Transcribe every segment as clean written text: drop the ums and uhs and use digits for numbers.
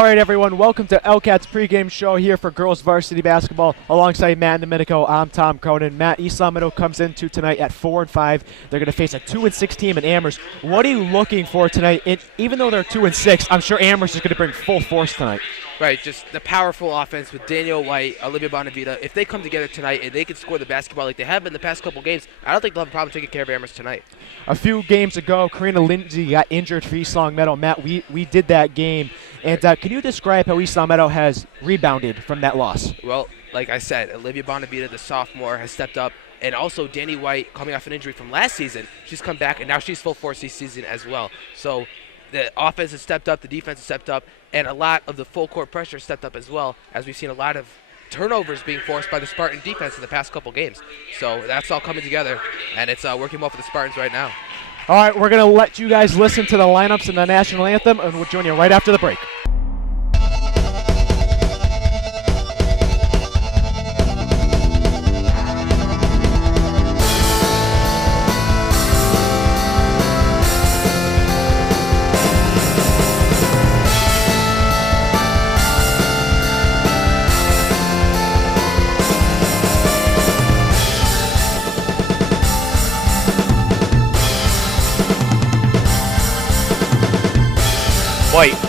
All right, everyone, welcome to LCAT's pregame show here for girls varsity basketball. Alongside Matt and Domenico, I'm Tom Cronin. Matt, East Long Meadow comes into tonight at 4-5. They're going to face a 2-6 team in Amherst. What are you looking for tonight? Even though they're 2-6, I'm sure Amherst is going to bring full force tonight. Right, just the powerful offense with Daniel White, Olivia Bonavita. If they come together tonight and they can score the basketball like they have in the past couple games, I don't think they'll have a problem taking care of Amherst tonight. A few games ago, Karina Lindsay got injured for East Long Meadow. Matt, we did that game. And can you describe how East Long Meadow has rebounded from that loss? Well, like I said, Olivia Bonavita, the sophomore, has stepped up. And also Danny White, coming off an injury from last season, she's come back, and now she's full force this season as well. So the offense has stepped up, the defense has stepped up, and a lot of the full court pressure has stepped up as well, as we've seen a lot of turnovers being forced by the Spartan defense in the past couple games. So that's all coming together, and it's working well for the Spartans right now. All right, we're going to let you guys listen to the lineups and the national anthem, and we'll join you right after the break.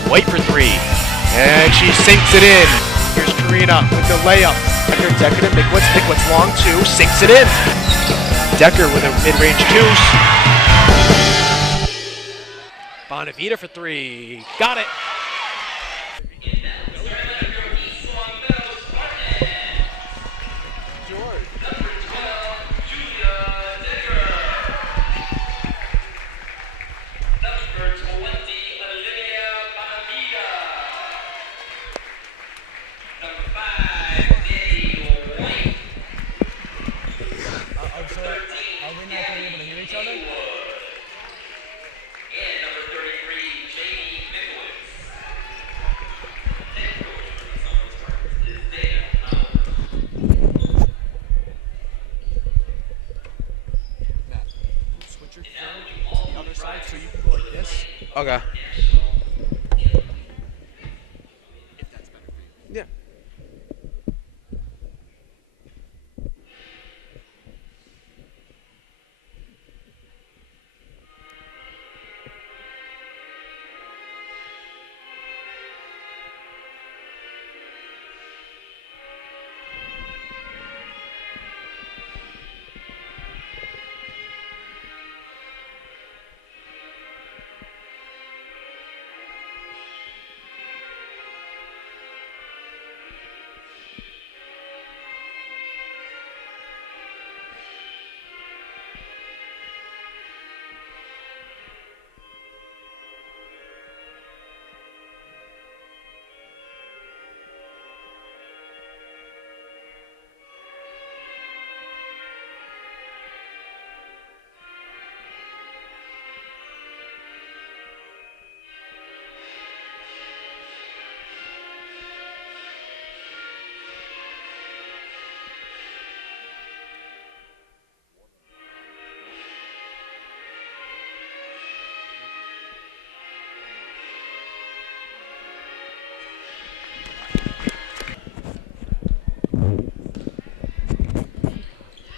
White for three, and she sinks it in. Here's Karina with the layup. Decker to Mickwitz long two, sinks it in. Decker with a mid-range deuce. Bonavita for three, got it. Okay. If that's better for you. Yeah.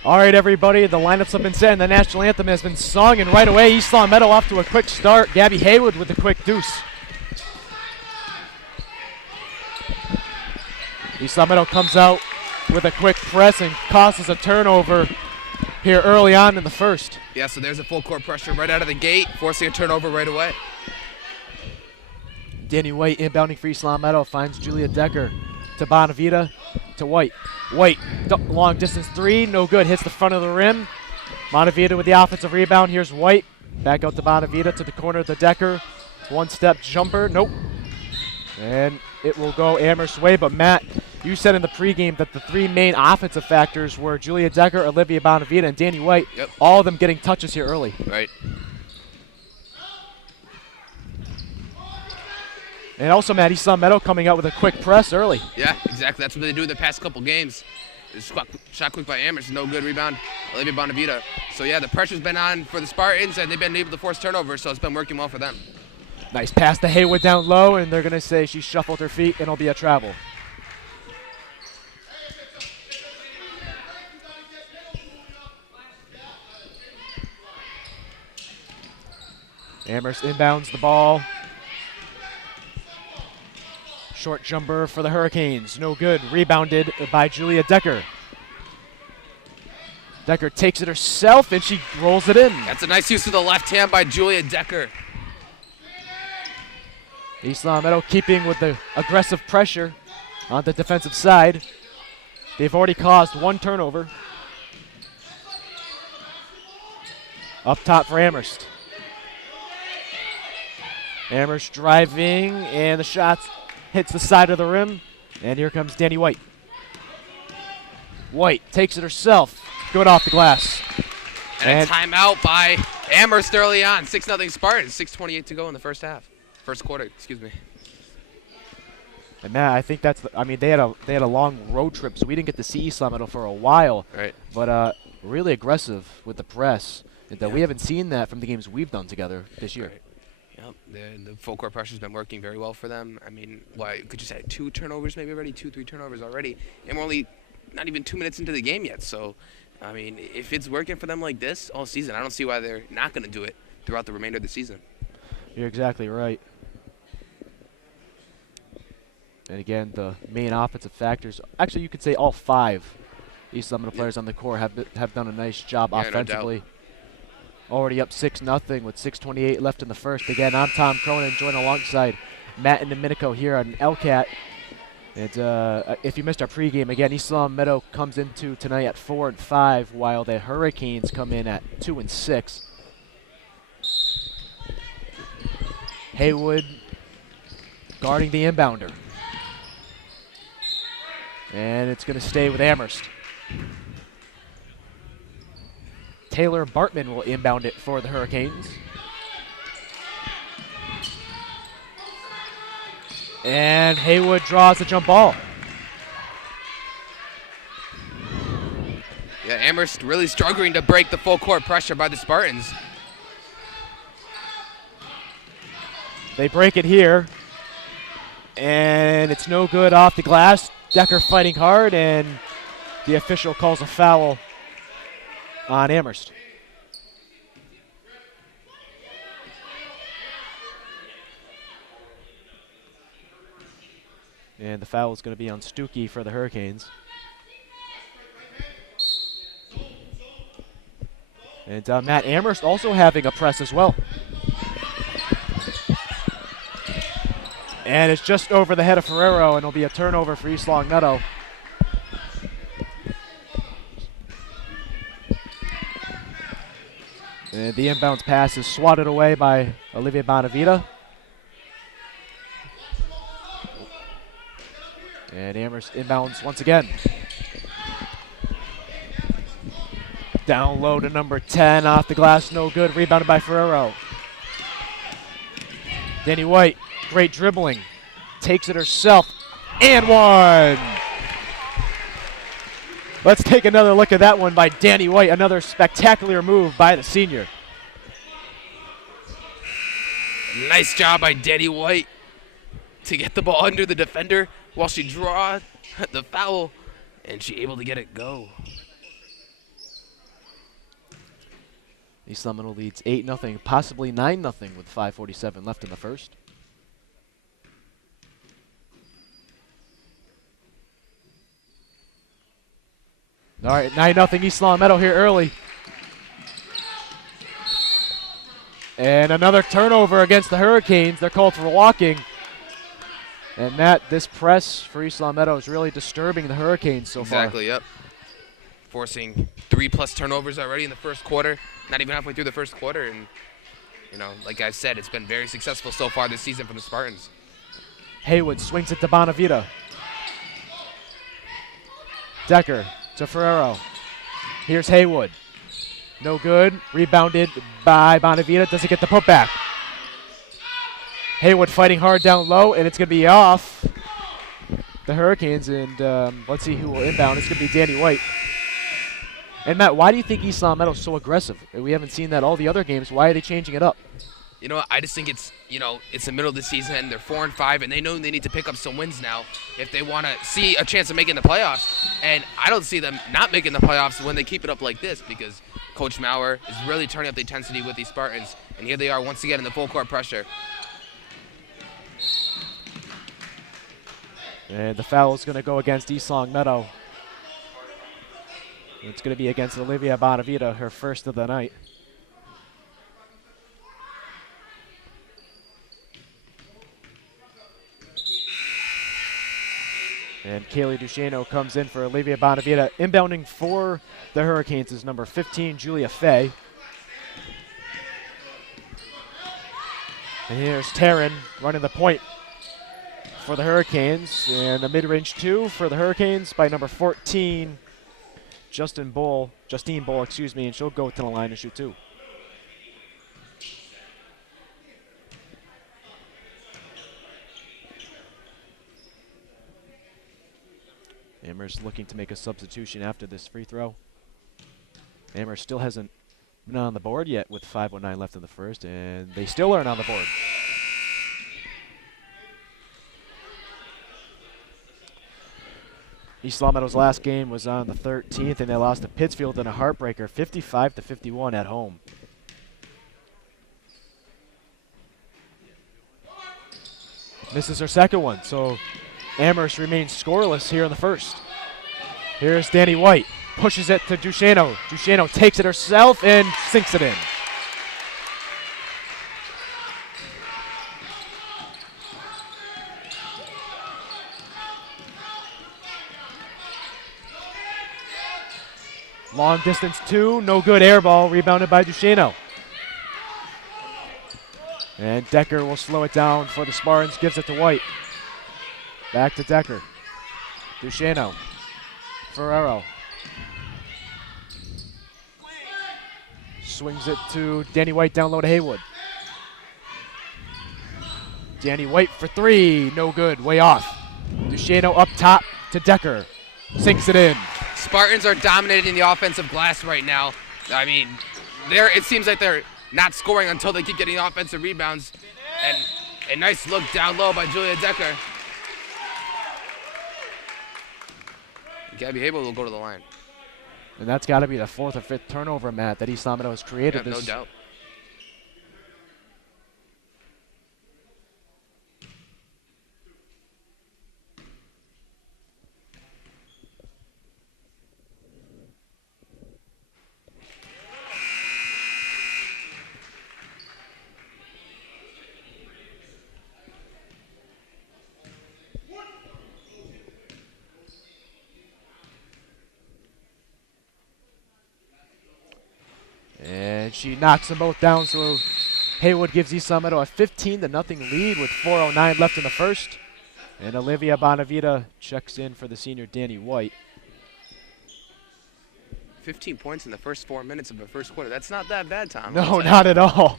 All right, everybody, the lineups have been set and the national anthem has been sung, and right away, East Long Meadow off to a quick start. Gabby Haywood with a quick deuce. East Long Meadow comes out with a quick press and causes a turnover here early on in the first. Yeah, so there's a full court pressure right out of the gate, forcing a turnover right away. Danny White inbounding for East Long Meadow finds Julia Decker to Bonavita to White. White, long distance three, no good, hits the front of the rim. Bonavita with the offensive rebound. Here's White, back out to Bonavita to the corner of the Decker. One-step jumper, nope. And it will go Amherst's way, but Matt, you said in the pregame that the three main offensive factors were Julia Decker, Olivia Bonavita, and Danny White. Yep. All of them getting touches here early. Right. And also, Matt, East Long Meadow coming out with a quick press early. Yeah, exactly. That's what they do in the past couple games. Shot quick by Amherst, no good rebound, Olivia Bonavita. So yeah, the pressure's been on for the Spartans, and they've been able to force turnovers, so it's been working well for them. Nice pass to Haywood down low, and they're going to say she shuffled her feet, and it'll be a travel. Amherst inbounds the ball. Short jumper for the Hurricanes. No good. Rebounded by Julia Decker. Decker takes it herself, and she rolls it in. That's a nice use of the left hand by Julia Decker. East Long Meadow keeping with the aggressive pressure on the defensive side. They've already caused one turnover. Up top for Amherst. Amherst driving, and the shot hits the side of the rim. And here comes Danny White. White takes it herself. Good off the glass. And a timeout by Amherst early on. 6-0 Spartans. 6:28 to go in the first half. First quarter, excuse me. And Matt, I think that's. They had a long road trip, so we didn't get to see East Long Meadow for a while. Right. But really aggressive with the press. And we haven't seen that from the games we've done together this year. Right. Yep. The full court pressure's been working very well for them. I mean, could you say 2 turnovers maybe already, 2-3 turnovers already, and we're only not even 2 minutes into the game yet. So, I mean, if it's working for them like this all season, I don't see why they're not going to do it throughout the remainder of the season. You're exactly right. And again, the main offensive factors, actually you could say all 5 East Long Meadow players on the court have done a nice job offensively. No Already up 6-0 with 6:28 left in the first. Again, I'm Tom Cronin, joined alongside Matt and Domenico here on LCAT. And if you missed our pregame, again, East Long Meadow comes into tonight at 4-5, while the Hurricanes come in at 2-6. Haywood guarding the inbounder. And it's going to stay with Amherst. Taylor Bartman will inbound it for the Hurricanes. And Haywood draws the jump ball. Yeah, Amherst really struggling to break the full court pressure by the Spartans. They break it here. And it's no good off the glass. Decker fighting hard, and the official calls a foul on Amherst. And the foul is going to be on Stuckey for the Hurricanes. And Matt, Amherst also having a press as well. And it's just over the head of Ferrero, and it'll be a turnover for East Long Meadow. And the inbounds pass is swatted away by Olivia Bonavita. And Amherst inbounds once again. Down low to number 10, off the glass, no good. Rebounded by Ferrero. Danny White, great dribbling. Takes it herself, and one. Let's take another look at that one by Danny White. Another spectacular move by the senior. Nice job by Danny White to get the ball under the defender while she draw the foul, and she able to get it go. East Long Meadow leads 8-0, possibly 9-0 with 5:47 left in the first. All right, 9-0 East Long Meadow here early. And another turnover against the Hurricanes. They're called for walking. And Matt, this press for East Long Meadow is really disturbing the Hurricanes so far. Exactly, yep. Forcing 3+ turnovers already in the first quarter. Not even halfway through the first quarter. And, you know, like I said, it's been very successful so far this season from the Spartans. Haywood swings it to Bonavita. Decker to Ferrero. Here's Haywood. No good. Rebounded by Bonavita. Doesn't get the putback. Haywood fighting hard down low, and it's going to be off the Hurricanes. And let's see who will inbound. It's going to be Danny White. And Matt, why do you think East Long Meadow is so aggressive? We haven't seen that all the other games. Why are they changing it up? You know what? I just think it's it's the middle of the season and they're 4-5 and they know they need to pick up some wins now if they want to see a chance of making the playoffs. And I don't see them not making the playoffs when they keep it up like this because Coach Maurer is really turning up the intensity with these Spartans. And here they are once again in the full court pressure. And the foul is going to go against East Long Meadow. It's going to be against Olivia Bonavita, her first of the night. And Kaylee Duchesneau comes in for Olivia Bonavita. Inbounding for the Hurricanes is number 15, Julia Fay. And here's Taryn running the point for the Hurricanes. And a mid-range two for the Hurricanes by number 14, Justine Bull, and she'll go to the line and shoot two. Amherst looking to make a substitution after this free throw. Amherst still hasn't been on the board yet with 5:09 left in the first, and they still aren't on the board. East Long Meadow's last game was on the 13th, and they lost to Pittsfield in a heartbreaker, 55-51 at home. Misses her second one, so Amherst remains scoreless here in the first. Here's Danny White, pushes it to Duchesneau. Duchesneau takes it herself and sinks it in. Long distance two, no good, air ball, rebounded by Duchesneau. And Decker will slow it down for the Spartans, gives it to White. Back to Decker. Duchesneau. Ferrero. Swings it to Danny White down low to Haywood. Danny White for three, no good, way off. Duchesneau up top to Decker. Sinks it in. Spartans are dominating the offensive glass right now. I mean, it seems like they're not scoring until they keep getting offensive rebounds. And a nice look down low by Julia Decker. Gabby Hable will go to the line. And that's got to be the fourth or fifth turnover, Matt, that East Long Meadow has created. No doubt. And she knocks them both down, so Haywood gives East Long Meadow a 15-0 lead with 4:09 left in the first. And Olivia Bonavita checks in for the senior Danny White. 15 points in the first 4 minutes of the first quarter. That's not that bad, Tom. No, not at all.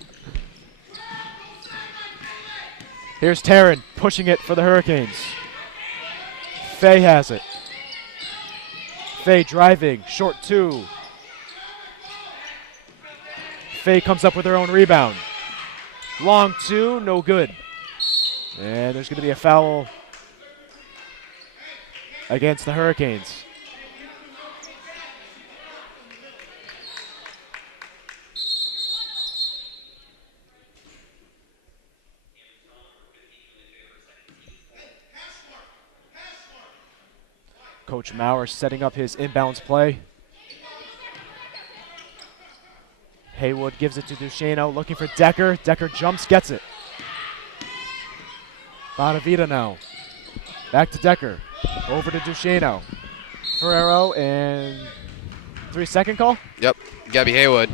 Here's Taryn pushing it for the Hurricanes. Fay has it. Fay driving, short two. Fay comes up with her own rebound. Long two, no good. And there's going to be a foul against the Hurricanes. Coach Maurer setting up his inbounds play. Haywood gives it to Duchesneau, looking for Decker. Decker jumps, gets it. Bonavita now. Back to Decker. Over to Duchesneau. Ferrero, and 3-second call? Yep, Gabby Haywood.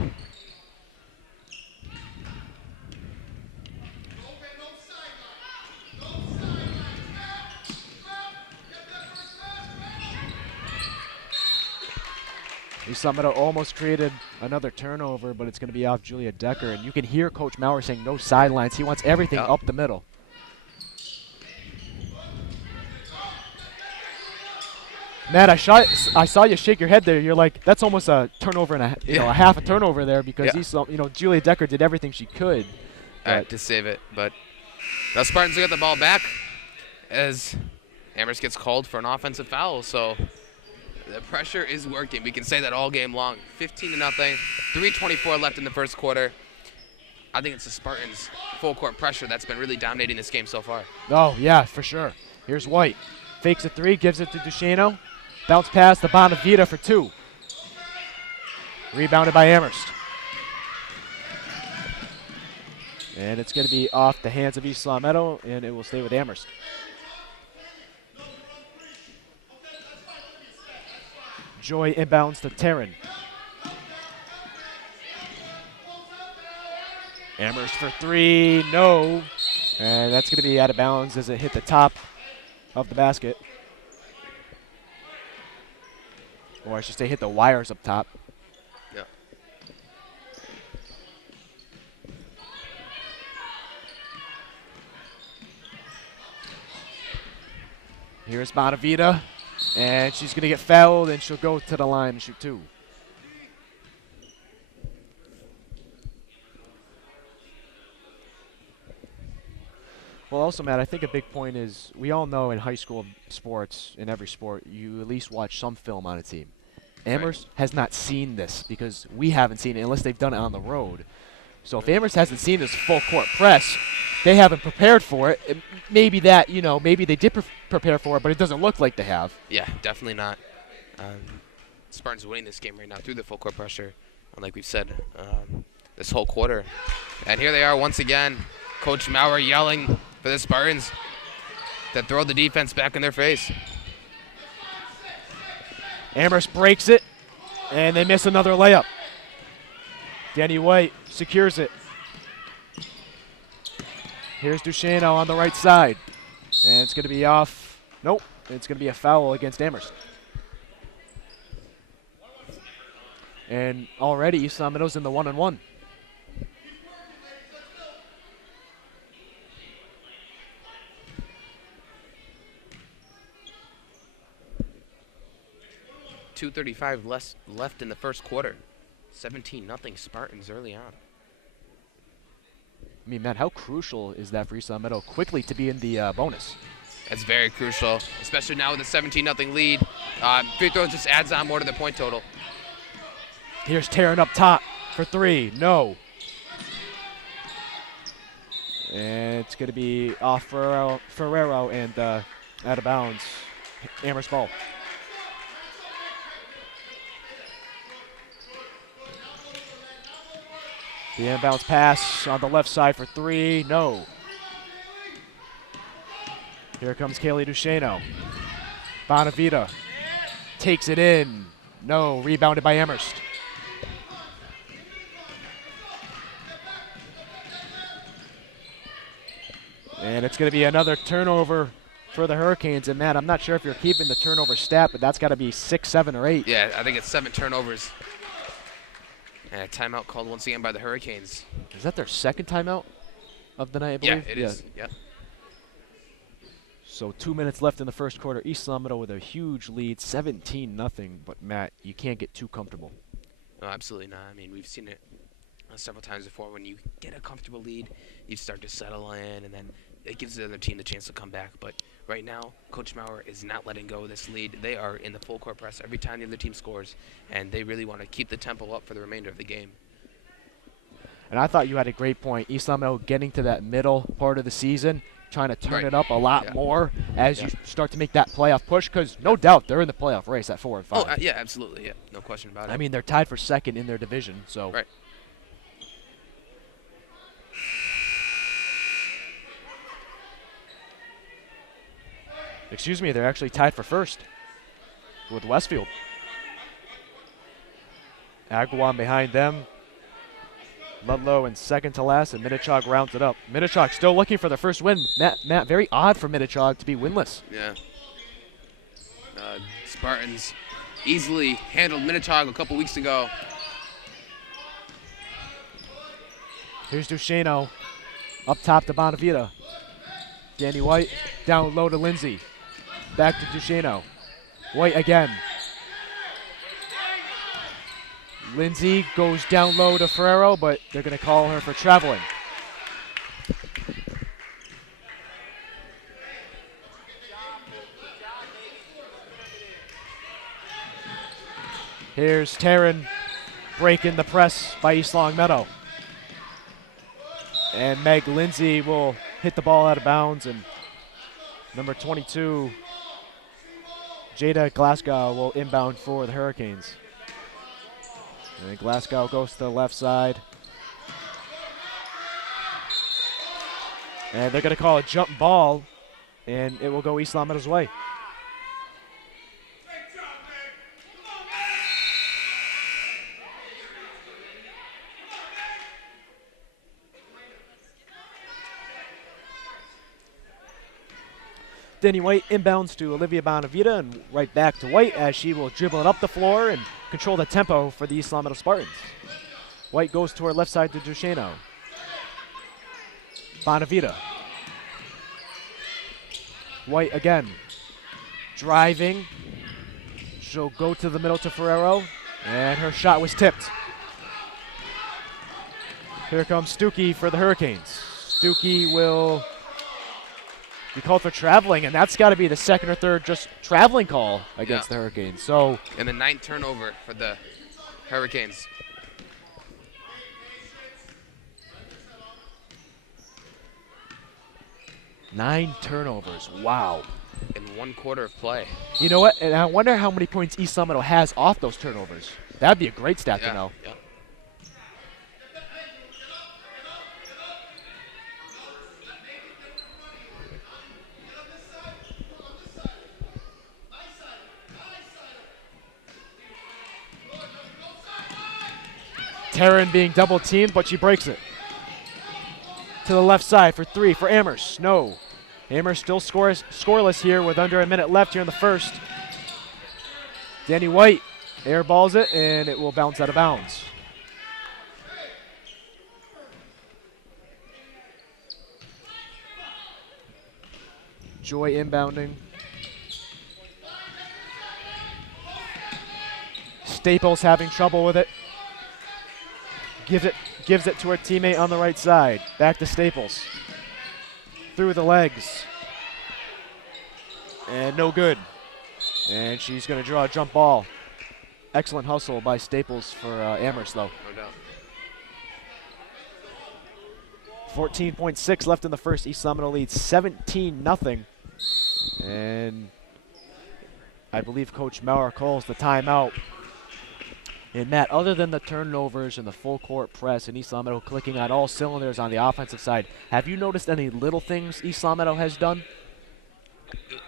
East Long Meadow almost created another turnover, but it's going to be off Julia Decker. And you can hear Coach Maurer saying no sidelines. He wants everything up the middle. Matt, I saw you shake your head there. You're like, that's almost a turnover and a half a turnover there because Julia Decker did everything she could. to save it. But the Spartans will get the ball back as Amherst gets called for an offensive foul. So the pressure is working. We can say that all game long. 15-0, 3:24 left in the first quarter. I think it's the Spartans' full court pressure that's been really dominating this game so far. Oh, yeah, for sure. Here's White. Fakes a three, gives it to Duchesneau. Bounce pass to Bonavita for 2. Rebounded by Amherst. And it's going to be off the hands of East Long Meadow, and it will stay with Amherst. Joy inbounds to Taryn. Amherst for 3, no. And that's going to be out of bounds as it hit the top of the basket. Or I should say hit the wires up top. Yeah. Here's Bonavita, and she's going to get fouled, and she'll go to the line and shoot 2. Well, also, Matt, I think a big point is we all know in high school sports, in every sport, you at least watch some film on a team. Amherst has not seen this because we haven't seen it unless they've done it on the road. So if Amherst hasn't seen this full court press, they haven't prepared for it. Maybe that, maybe they did prepare for it, but it doesn't look like they have. Yeah, definitely not. Spartans winning this game right now through the full court pressure, like we've said, this whole quarter. And here they are once again, Coach Maurer yelling for the Spartans to throw the defense back in their face. Amherst breaks it, and they miss another layup. Danny White secures it. Here's Duchesneau on the right side. And it's going to be off. Nope, it's going to be a foul against Amherst. And already East Long Meadow's in the 1-on-1. .235 left in the first quarter. 17-0 Spartans early on. I mean, Matt, how crucial is that for East Long Meadow quickly to be in the bonus? It's very crucial, especially now with a 17-0 lead. Free throws just adds on more to the point total. Here's Taryn up top for 3. No. And it's going to be off Ferrero and out of bounds. Amherst ball. The inbounds pass on the left side for 3. No. Here comes Kaylee Duchesneau. Bonavita takes it in. No. Rebounded by Amherst. And it's going to be another turnover for the Hurricanes. And, Matt, I'm not sure if you're keeping the turnover stat, but that's got to be 6, 7, or 8. Yeah, I think it's 7 turnovers. And a timeout called once again by the Hurricanes. Is that their second timeout of the night, I believe? Yeah, it is. Yeah. So 2 minutes left in the first quarter. East Long Meadow with a huge lead, 17-0. But, Matt, you can't get too comfortable. No, absolutely not. I mean, we've seen it several times before. When you get a comfortable lead, you start to settle in, and then it gives the other team the chance to come back. But right now, Coach Maurer is not letting go of this lead. They are in the full court press every time the other team scores, and they really want to keep the tempo up for the remainder of the game. And I thought you had a great point. East Long Meadow getting to that middle part of the season, trying to turn it up a lot more as you start to make that playoff push, because no doubt they're in the playoff race at 4 and 5. Oh, yeah, absolutely. Yeah, no question about it. I mean, they're tied for second in their division. So. Right. Excuse me, they're actually tied for first with Westfield. Agawam behind them. Ludlow in second to last, and Minichog rounds it up. Minichog still looking for the first win. Matt, very odd for Minichog to be winless. Yeah. Spartans easily handled Minichog a couple weeks ago. Here's Duchesneau up top to Bonavita. Danny White down low to Lindsay. Back to Duchesneau. White again. Lindsay goes down low to Ferrero, but they're going to call her for traveling. Here's Taryn breaking the press by East Long Meadow. And Meg Lindsay will hit the ball out of bounds, and number 22, Jada Glasgow, will inbound for the Hurricanes. And Glasgow goes to the left side. And they're going to call a jump ball, and it will go East Long Meadow's way. Danny White inbounds to Olivia Bonavita and right back to White as she will dribble it up the floor and control the tempo for the East Long Meadow Spartans. White goes to her left side to Duchesneau. Bonavita. White again. Driving. She'll go to the middle to Ferrero, and her shot was tipped. Here comes Stuckey for the Hurricanes. Stuckey will be called for traveling, and that's got to be the second or third just traveling call against the Hurricanes. So, and the 9th turnover for the Hurricanes. Nine turnovers. Wow. In 1 quarter of play. You know what? And I wonder how many points East Long Meadow has off those turnovers. That'd be a great stat to know. Yeah. Taryn being double teamed, but she breaks it. To the left side for 3 for Amherst. No. Amherst still scoreless here with under a minute left here in the first. Danny White airballs it, and it will bounce out of bounds. Joy inbounding. Staples having trouble with it. Gives it to her teammate on the right side. Back to Staples. Through the legs. And no good. And she's going to draw a jump ball. Excellent hustle by Staples for Amherst, though. No doubt. 14.6 left in the first. East Long Meadow leads 17-0. And I believe Coach Maurer calls the timeout. And Matt, other than the turnovers and the full court press and East Long Meadow clicking on all cylinders on the offensive side, have you noticed any little things East Long Meadow has done?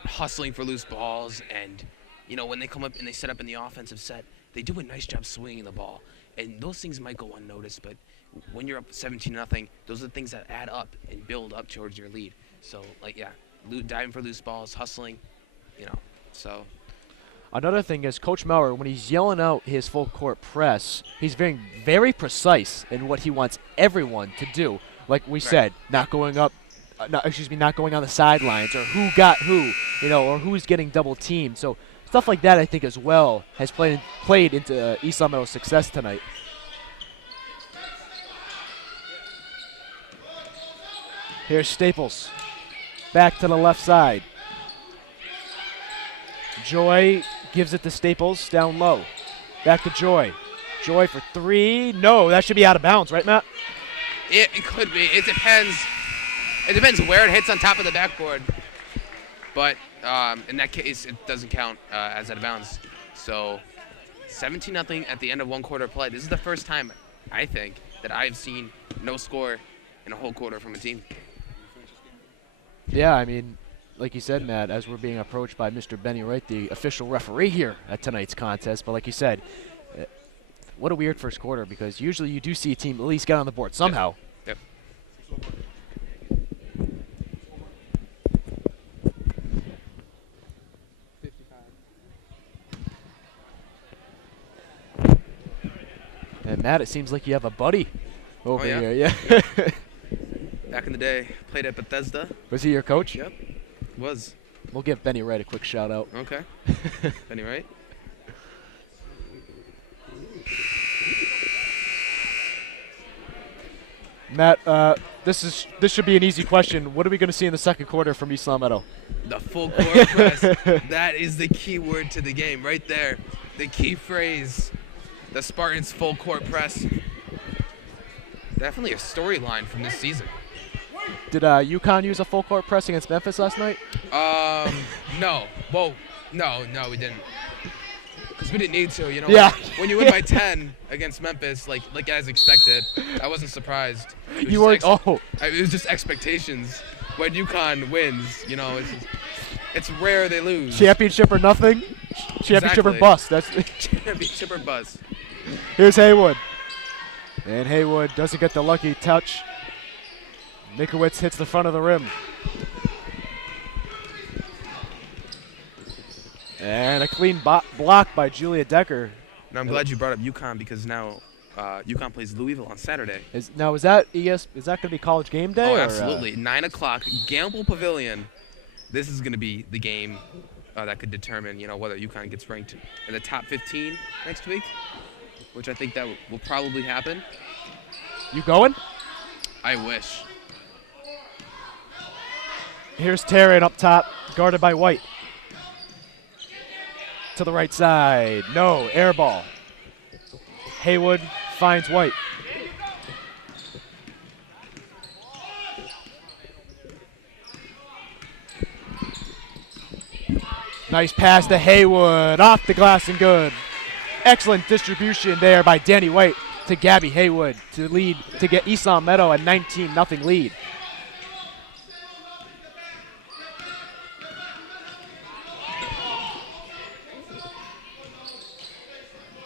Hustling for loose balls, and when they come up and they set up in the offensive set, they do a nice job swinging the ball. And those things might go unnoticed, but when you're up 17-0, those are the things that add up and build up towards your lead. So, diving for loose balls, hustling, so. Another thing is Coach Maurer, when he's yelling out his full court press, he's being very precise in what he wants everyone to do. Like we said, not going up, not going on the sidelines, or who got who, or who's getting double teamed. So stuff like that, I think, as well, has played into East Long Meadow's success tonight. Here's Staples. Back to the left side. Joy gives it to Staples down low. Back to Joy. Joy for 3. No, that should be out of bounds, right, Matt? It could be. It depends. It depends where it hits on top of the backboard. But in that case, it doesn't count as out of bounds. So 17-0 at the end of 1 quarter play. This is the first time, I think, that I've seen no score in a whole quarter from a team. Yeah, I mean, like you said, Matt, as we're being approached by Mr. Benny Wright, the official referee here at tonight's contest. But like you said, what a weird first quarter, because usually you do see a team at least get on the board somehow. Yep. And Matt, it seems like you have a buddy over here. Yeah. Back in the day, played at Bethesda. Was he your coach? Yep. Was. We'll give Benny Wright a quick shout out. Okay. Benny Wright. Matt, this should be an easy question. What are we going to see in the second quarter from East Long Meadow? The full court press. That is the key word to the game right there. The key phrase, the Spartans full court press. Definitely a storyline from this season. Did UConn use a full court press against Memphis last night? No. Well, no, we didn't. Because we didn't need to, you know. Yeah. When you win by 10 against Memphis, like as expected, I wasn't surprised. You weren't. It was just expectations. When UConn wins, you know, it's rare they lose. Championship or nothing. Championship or Exactly. bust. That's Championship or bust. Here's Haywood. And Haywood doesn't get the lucky touch. Mikowitz hits the front of the rim. And a clean block by Julia Decker. And I'm glad you brought up UConn because now UConn plays Louisville on Saturday. Is that ES? Is that going to be College Game Day? Oh, or, absolutely. 9 o'clock, Gamble Pavilion. This is going to be the game that could determine, you know, whether UConn gets ranked in the top 15 next week, which I think that will probably happen. You going? I wish. Here's Taryn up top, guarded by White. To the right side. No, air ball. Haywood finds White. Nice pass to Haywood. Off the glass and good. Excellent distribution there by Danny White to Gabby Haywood to get East Long Meadow a 19-0 lead.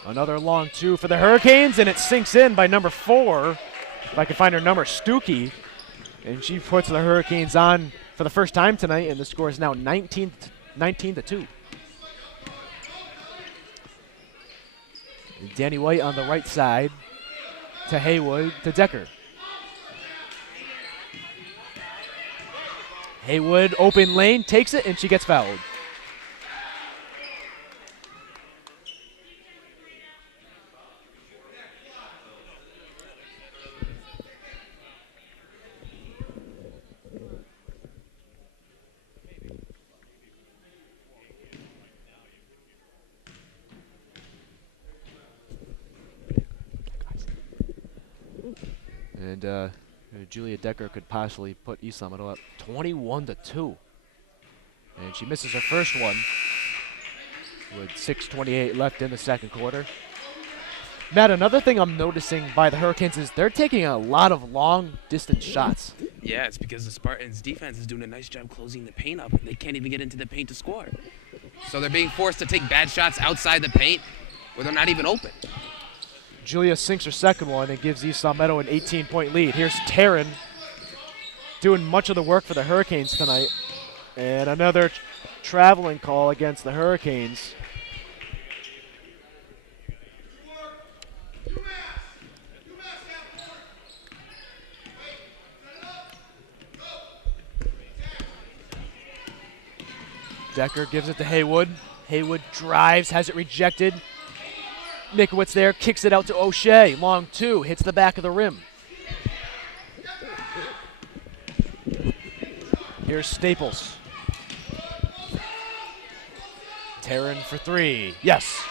Another long two for the Hurricanes, and it sinks in by number 4. If I can find her number, Stuckey. And she puts the Hurricanes on for the first time tonight, and the score is now 19-2. Danny White on the right side to Haywood to Decker. Haywood, open lane, takes it, and she gets fouled. And Julia Decker could possibly put East Long Meadow up 21-2. And she misses her first one with 6:28 left in the second quarter. Matt, another thing I'm noticing by the Hurricanes is they're taking a lot of long-distance shots. Yeah, it's because the Spartans' defense is doing a nice job closing the paint up. They can't even get into the paint to score. So they're being forced to take bad shots outside the paint where they're not even open. Julia sinks her second one and gives East Long Meadow an 18-point lead. Here's Taryn doing much of the work for the Hurricanes tonight. And another traveling call against the Hurricanes. Decker gives it to Haywood. Haywood drives, has it rejected. Mikowitz there, kicks it out to O'Shea. Long two, hits the back of the rim. Here's Staples. Taryn for three. Yes.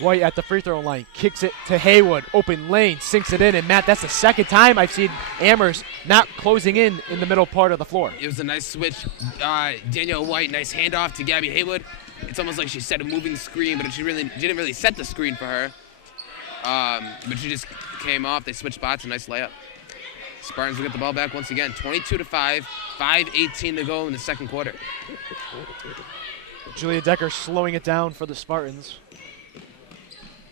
White at the free throw line, kicks it to Haywood, open lane, sinks it in, and Matt, that's the second time I've seen Amherst not closing in the middle part of the floor. It was a nice switch. Danielle White, nice handoff to Gabby Haywood. It's almost like she set a moving screen, but she didn't really set the screen for her. But she just came off. They switched spots, a nice layup. Spartans will get the ball back once again, 22-5, 5:18 to go in the second quarter. Julia Decker slowing it down for the Spartans.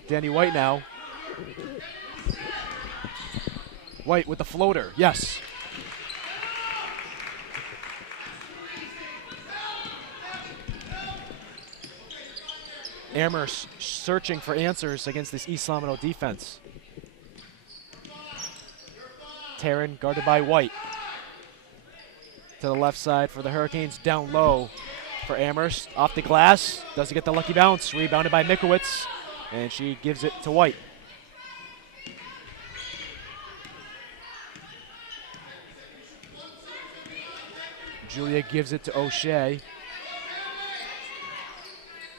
Danny White now. White with the floater, yes. Amherst searching for answers against this East Long Meadow defense. Taryn guarded by White. To the left side for the Hurricanes, down low for Amherst. Off the glass, doesn't get the lucky bounce. Rebounded by Mikowitz, and she gives it to White. Julia gives it to O'Shea.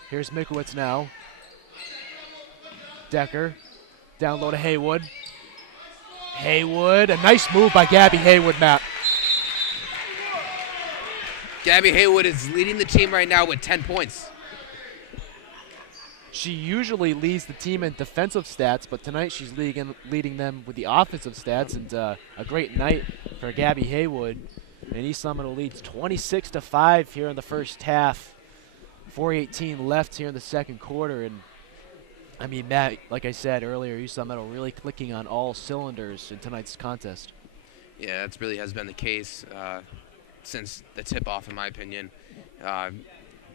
Here's Mikowitz now. Decker. Down low to Haywood. Haywood. A nice move by Gabby Haywood, Matt. Gabby Haywood is leading the team right now with 10 points. She usually leads the team in defensive stats, but tonight she's leading them with the offensive stats, and a great night for Gabby Haywood. And East Long leads 26-5 here in the first half. 4:18 left here in the second quarter, and I mean, Matt, like I said earlier, East Long really clicking on all cylinders in tonight's contest. Yeah, that really has been the case since the tip-off, in my opinion.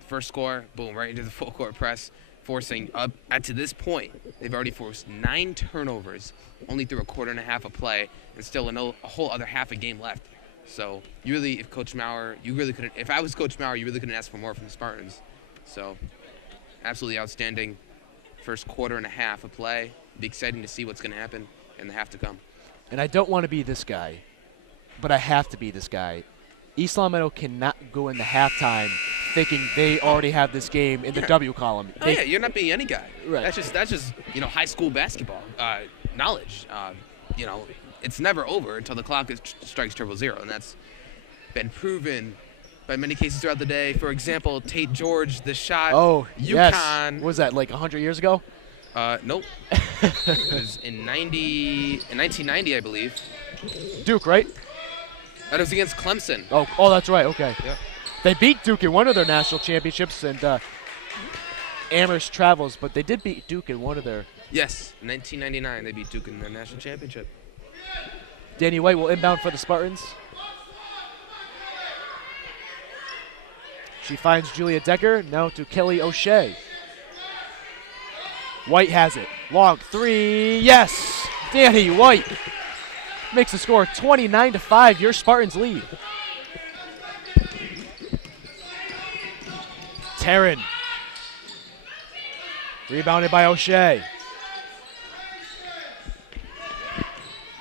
First score, boom, right into the full court press, forcing up. To this point, they've already forced 9 turnovers, only through a quarter and a half of play, and still a whole other half a game left. So you really, if Coach Maurer, you really couldn't. If I was Coach Maurer, you really couldn't ask for more from the Spartans. So absolutely outstanding first quarter and a half of play. It'll be exciting to see what's going to happen in the half to come. And I don't want to be this guy, but I have to be this guy. East Long Meadow cannot go in the halftime thinking they already have this game in the W column. Oh, yeah, you're not being any guy. Right. That's just high school basketball knowledge. It's never over until the clock strikes 000, and that's been proven by many cases throughout the day. For example, Tate George, the shot. Oh, UConn. yes. What was that, like 100 years ago? Nope. It was in 1990, I believe. Duke, right? That was against Clemson. Oh, that's right. Okay. Yeah. They beat Duke in one of their national championships, and Amherst travels, but they did beat Duke in one of their. Yes, 1999, they beat Duke in the national championship. Danny White will inbound for the Spartans. She finds Julia Decker, now to Kelly O'Shea. White has it. Long three, yes! Danny White makes the score 29-5, your Spartans lead. Taryn. Rebounded by O'Shea.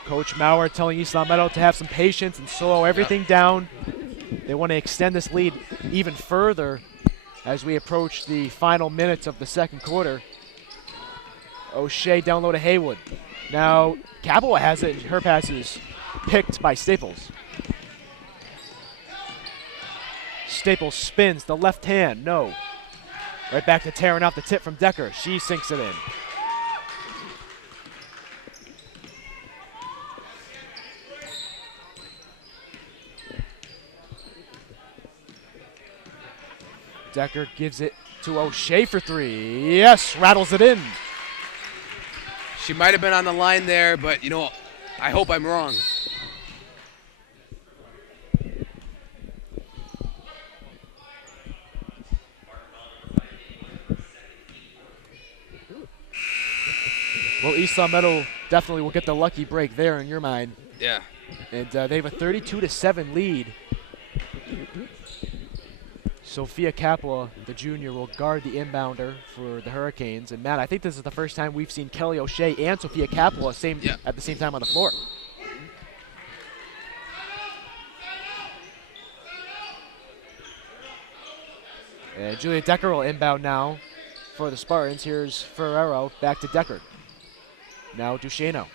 Coach Maurer telling East Long Meadow to have some patience and slow everything down. They want to extend this lead even further as we approach the final minutes of the second quarter. O'Shea down low to Haywood. Now Capua has it. Her pass is picked by Staples. Staples spins the left hand. No. Right back to Taryn off the tip from Decker. She sinks it in. Decker gives it to O'Shea for three. Yes, rattles it in. She might have been on the line there, but, I hope I'm wrong. Well, East Long Meadow definitely will get the lucky break there in your mind. Yeah. And they have a 32-7 lead. Sophia Capua, the junior, will guard the inbounder for the Hurricanes. And, Matt, I think this is the first time we've seen Kelly O'Shea and Sophia Capua at the same time on the floor. And Julia Decker will inbound now for the Spartans. Here's Ferrero back to Decker. Now Duchesneau.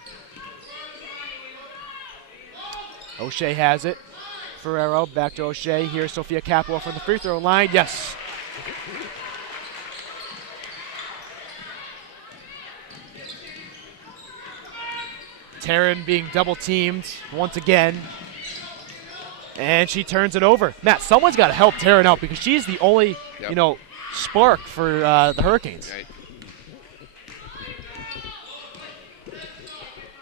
O'Shea has it. Ferrero back to O'Shea. Here's Sophia Capua from the free throw line. Yes. Taryn being double teamed once again. And she turns it over. Matt, someone's got to help Taryn out because she's the only, spark for the Hurricanes. Right.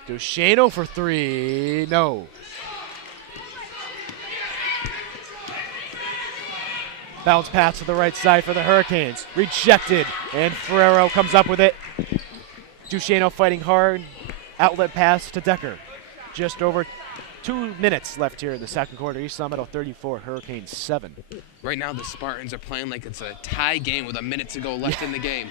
Duchesneau for three. No. Bounce pass to the right side for the Hurricanes. Rejected. And Ferrero comes up with it. Duchesneau fighting hard. Outlet pass to Decker. Just over 2 minutes left here in the second quarter. East Long Meadow 34, Hurricanes 7. Right now the Spartans are playing like it's a tie game with a minute to go left in the game.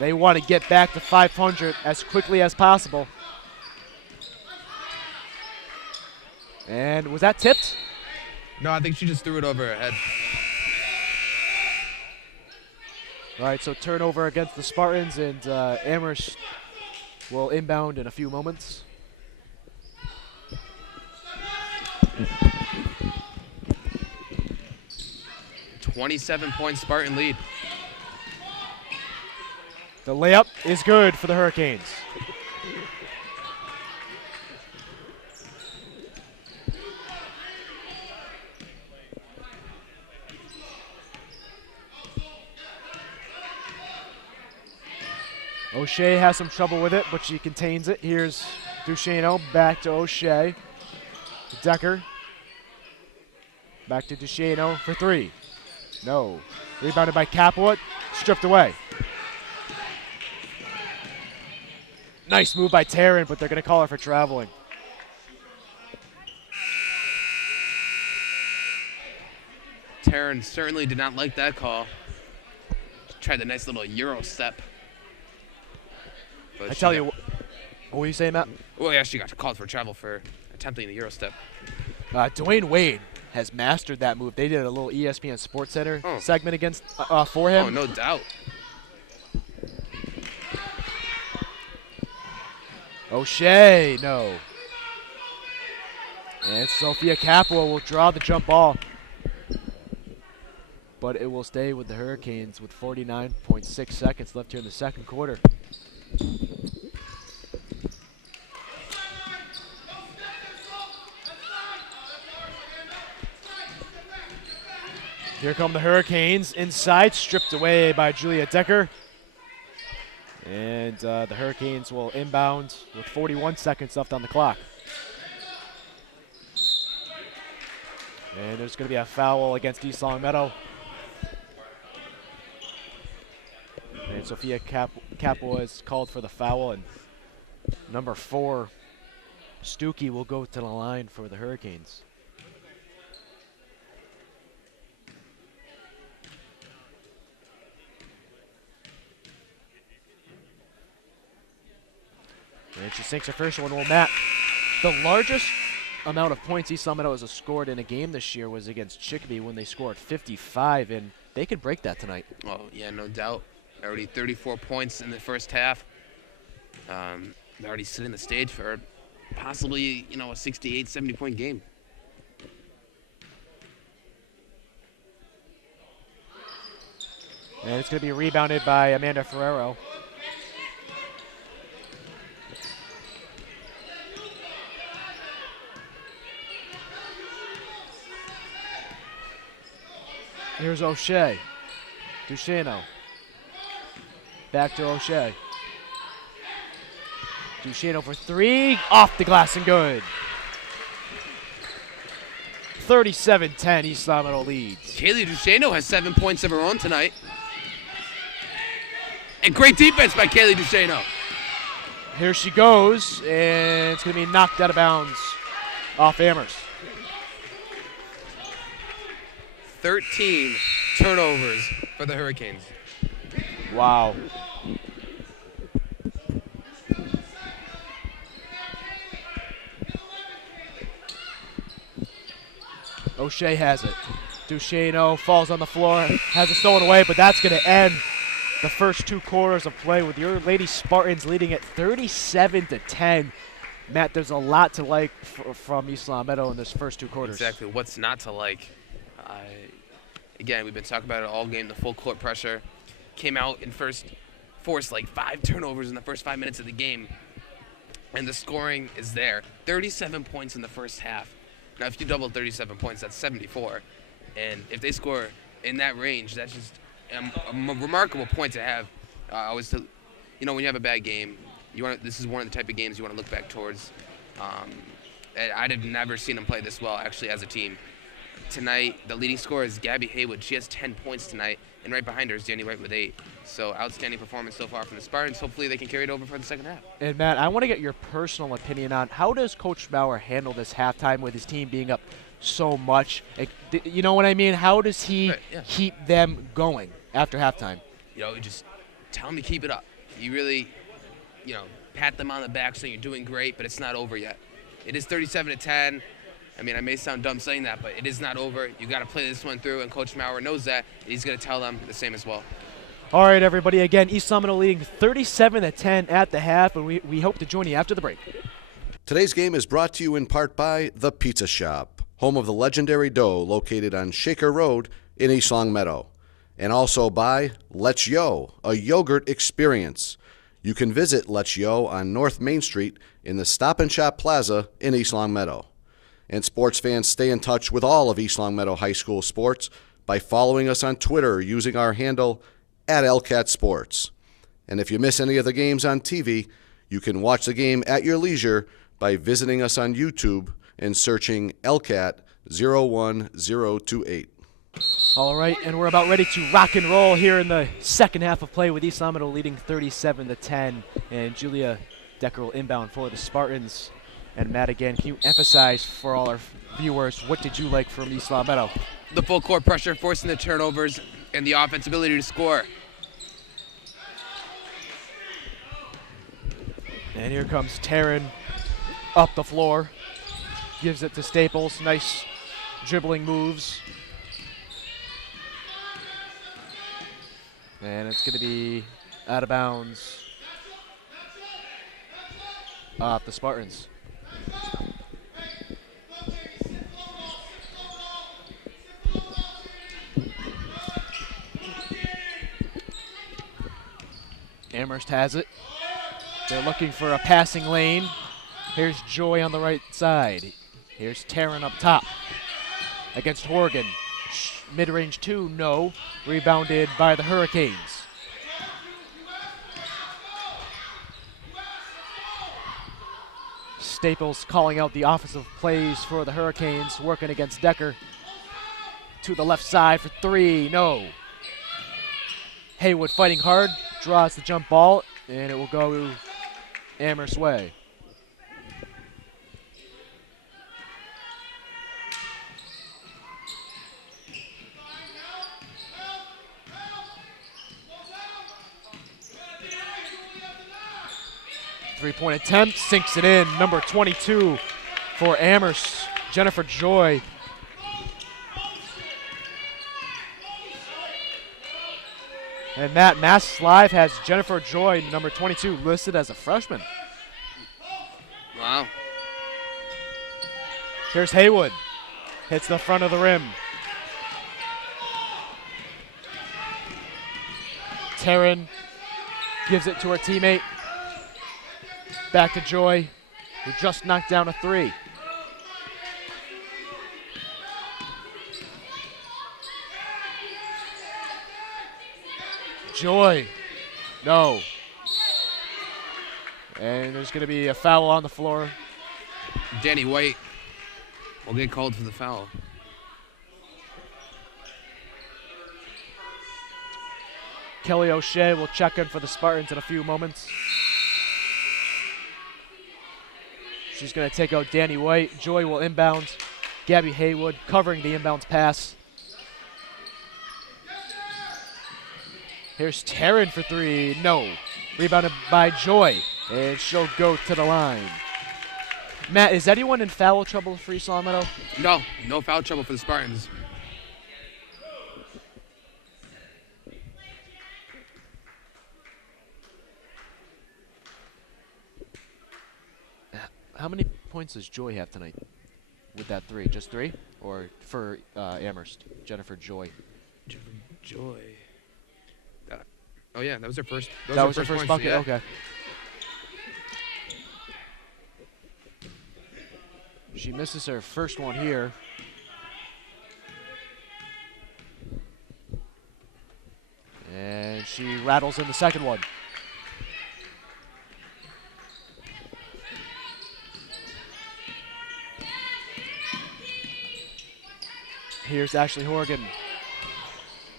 They want to get back to 500 as quickly as possible. And was that tipped? No, I think she just threw it over her head. All right, so turnover against the Spartans, and Amherst will inbound in a few moments. .27 Spartan lead. The layup is good for the Hurricanes. O'Shea has some trouble with it, but she contains it. Here's Duchesneau, back to O'Shea. Decker. Back to Duchesneau for three. No. Rebounded by Capua, stripped away. Nice move by Taryn, but they're going to call her for traveling. Taryn certainly did not like that call. She tried the nice little Euro step. I tell you, what were you saying, Matt? Well, yeah, she got called for travel for attempting the Euro step. Dwayne Wade has mastered that move. They did a little ESPN Sports Center segment against for him. Oh, no doubt. O'Shea, no. And Sophia Capua will draw the jump ball. But it will stay with the Hurricanes with 49.6 seconds left here in the second quarter. Here come the Hurricanes. Inside, stripped away by Julia Decker. And the Hurricanes will inbound with 41 seconds left on the clock. And there's going to be a foul against East Long Meadow. And Sophia Capua is called for the foul. And number 4, Stuckey, will go to the line for the Hurricanes. And she sinks her first one. Well, Matt, the largest amount of points East Long Meadow has scored in a game this year was against Chicopee when they scored 55, and they could break that tonight. Oh, yeah, no doubt. Already 34 points in the first half. They're already setting the stage for possibly, a 68, 70-point game. And it's going to be rebounded by Amanda Ferrero. Here's O'Shea. Duchesneau. Back to O'Shea. Duchesneau for three. Off the glass and good. 37-10, East Long Meadow leads. Kaylee Duchesneau has 7 points of her own tonight. And great defense by Kaylee Duchesneau. Here she goes, and it's going to be knocked out of bounds off Amherst. 13 turnovers for the Hurricanes. Wow. O'Shea has it. Duchesneau falls on the floor, has it stolen away, but that's going to end the first 2 quarters of play with your Lady Spartans leading at 37-10. Matt, there's a lot to like from East Long Meadow in this first 2 quarters. Exactly. What's not to like? Again, we've been talking about it all game. The full court pressure came out and forced like 5 turnovers in the first 5 minutes of the game. And the scoring is there. 37 points in the first half. Now, if you double 37 points, that's 74. And if they score in that range, that's just a remarkable point to have. When you have a bad game, this is one of the type of games you want to look back towards. I'd have never seen them play this well, actually, as a team. Tonight, the leading scorer is Gabby Haywood. She has 10 points tonight, and right behind her is Danny White with 8. So outstanding performance so far from the Spartans. Hopefully they can carry it over for the second half. And Matt, I want to get your personal opinion on how does Coach Bauer handle this halftime with his team being up so much? You know what I mean? How does he keep them going after halftime? You just tell them to keep it up. You really, pat them on the back saying you're doing great, but it's not over yet. It is 37-10. I mean, I may sound dumb saying that, but it is not over. You got to play this one through, and Coach Maurer knows that. He's going to tell them the same as well. All right, everybody. Again, East Seminole leading 37-10 at the half, and we hope to join you after the break. Today's game is brought to you in part by The Pizza Shop, home of the legendary dough, located on Shaker Road in East Longmeadow. And also by Let's Yo, a yogurt experience. You can visit Let's Yo on North Main Street in the Stop and Shop Plaza in East Longmeadow. And sports fans, stay in touch with all of East Longmeadow High School sports by following us on Twitter using our handle @LCAT Sports. And if you miss any of the games on TV, you can watch the game at your leisure by visiting us on YouTube and searching LCAT 01028. All right, and we're about ready to rock and roll here in the second half of play with East Longmeadow leading 37-10, and Julia Decker will inbound for the Spartans. And Matt, again, can you emphasize for all our viewers, what did you like from East Longmeadow? The full court pressure, forcing the turnovers, and the offense ability to score. And here comes Taryn up the floor. Gives it to Staples. Nice dribbling moves. And it's going to be out of bounds off the Spartans. Amherst has it. They're looking for a passing lane. Here's Joy on the right side. Here's Taryn up top against Horgan. Mid-range two, no. Rebounded by the Hurricanes. Staples calling out the offensive plays for the Hurricanes, working against Decker. To the left side for three, no. Haywood fighting hard, draws the jump ball, and it will go Amherst's way. Three-point attempt, sinks it in. Number 22 for Amherst, Jennifer Joy. And Mass Live has Jennifer Joy, number 22, listed as a freshman. Wow. Here's Haywood. Hits the front of the rim. Taryn gives it to her teammate. Back to Joy, who just knocked down a three. Joy, no. And there's going to be a foul on the floor. Danny White will get called for the foul. Kelly O'Shea will check in for the Spartans in a few moments. She's going to take out Danny White. Joy will inbound. Gabby Haywood covering the inbounds pass. Here's Taryn for three. No. Rebounded by Joy. And she'll go to the line. Matt, is anyone in foul trouble for East Longmeadow? No foul trouble for the Spartans. How many points does Joy have tonight with that three? Just three? Or for Amherst, Jennifer Joy? Joy. Oh, yeah, that was her first. That was her first bucket? Yeah. Okay. She misses her first one here. And she rattles in the second one. Here's Ashley Horgan.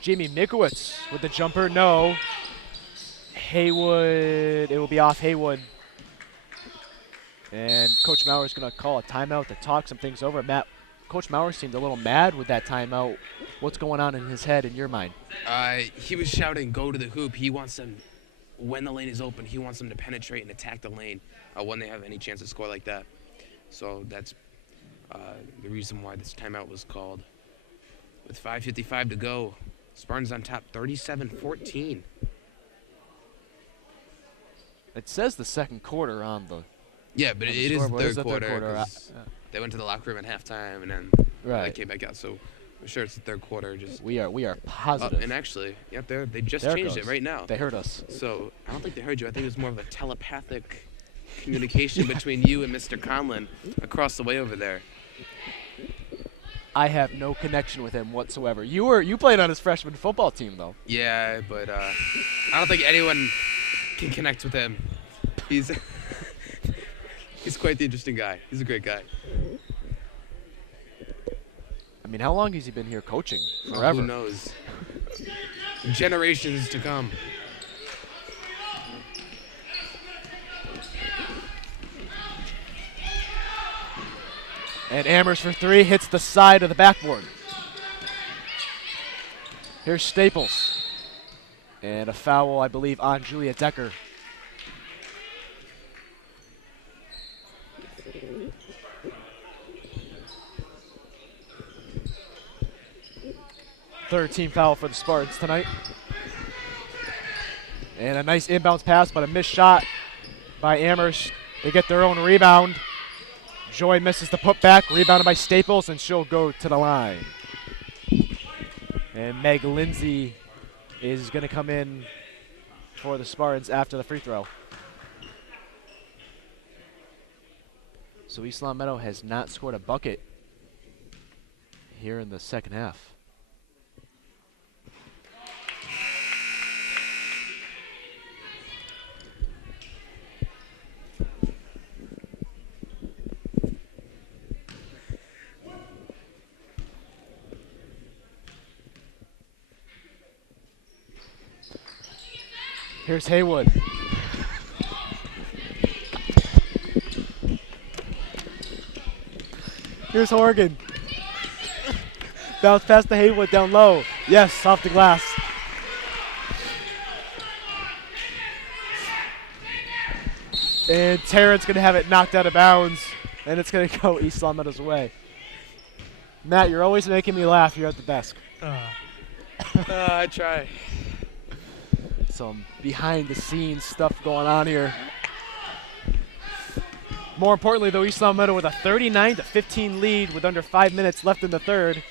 Jamie Mikowitz with the jumper, no. Haywood, it will be off Haywood. And Coach Maurer is going to call a timeout to talk some things over. Matt, Coach Maurer seemed a little mad with that timeout. What's going on in his head, in your mind? He was shouting, go to the hoop. He wants them, when the lane is open, he wants them to penetrate and attack the lane when they have any chance to score like that. So that's the reason why this timeout was called. With 5:55 to go, Spartans on top 37-14. It says the second quarter on the Yeah, but on it the is the scoreboard. third It's the quarter. quarter. 'Cause they went to the locker room at halftime and then they Right. came back out. So I'm sure it's the third quarter. Just We are positive. and actually, yep, they just There it changed it goes. right now. They heard us. So I don't think they heard you. I think it was more of a telepathic communication between you and Mr. Conlon across the way over there. I have no connection with him whatsoever. You played on his freshman football team though. Yeah, but I don't think anyone can connect with him. He's he's quite the interesting guy. He's a great guy. I mean, how long has he been here coaching? Oh, Forever. who knows? Generations to come. And Amherst for three hits the side of the backboard. Here's Staples. And a foul, I believe, on Julia Decker. Third team foul for the Spartans tonight. And a nice inbounds pass, but a missed shot by Amherst. They get their own rebound. Joy misses the putback, rebounded by Staples, and she'll go to the line. And Meg Lindsay is going to come in for the Spartans after the free throw. So East Long Meadow has not scored a bucket here in the second half. Here's Haywood. Here's Horgan. Bounce past the Haywood down low. Yes, off the glass. And Terrence going to have it knocked out of bounds, and it's going to go East Long Meadow's way. Matt, you're always making me laugh here at the desk. I try. Some behind-the-scenes stuff going on here. More importantly, though, East Long Meadow with a 39-15 lead with under 5 minutes left in the third.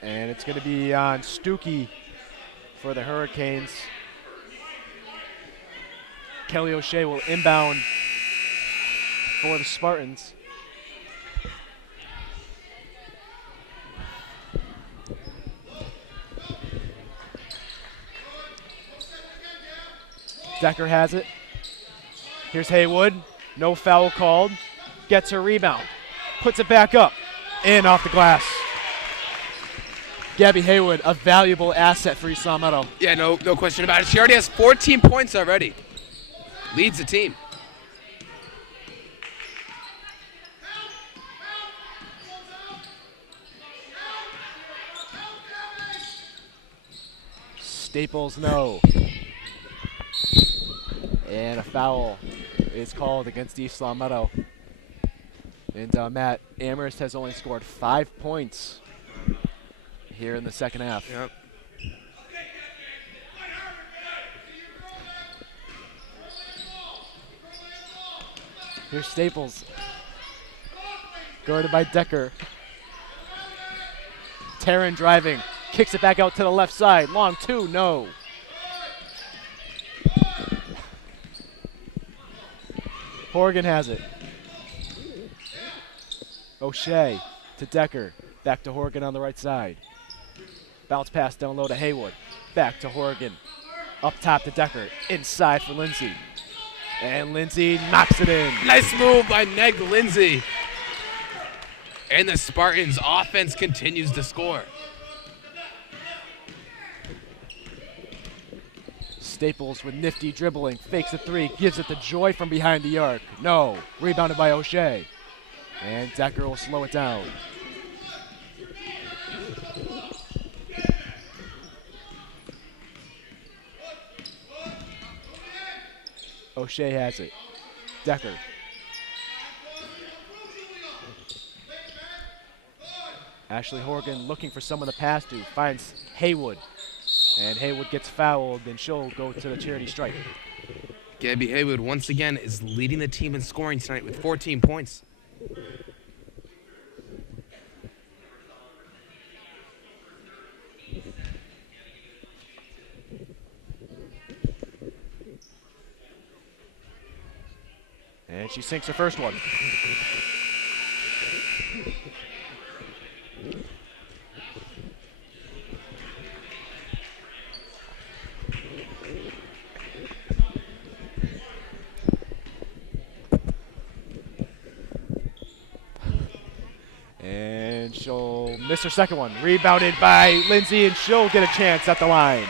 And it's going to be on Stuckey for the Hurricanes. Kelly O'Shea will inbound for the Spartans. Decker has it. Here's Haywood. No foul called. Gets her rebound. Puts it back up. In off the glass. Gabby Haywood, a valuable asset for East Long Meadow. Yeah, no question about it. She already has 14 points already. Leads the team. Staples, no. And a foul is called against East Long Meadow. And Matt, Amherst has only scored 5 points here in the second half. Yep. Here's Staples. Guarded by Decker. Taryn driving. Kicks it back out to the left side. Long two, no. Horgan has it. O'Shea to Decker. Back to Horgan on the right side. Bounce pass down low to Haywood. Back to Horgan. Up top to Decker. Inside for Lindsay. And Lindsay knocks it in. Nice move by Meg Lindsay. And the Spartans' offense continues to score. Staples with nifty dribbling. Fakes a three. Gives it to Joy from behind the arc. No. Rebounded by O'Shea. And Decker will slow it down. O'Shea has it. Decker. Ashley Horgan looking for someone to pass to. Finds Haywood. And Haywood gets fouled, and she'll go to the charity stripe. Gabby Haywood once again is leading the team in scoring tonight with 14 points. And she sinks her first one. And she'll miss her second one. Rebounded by Lindsay, and she'll get a chance at the line.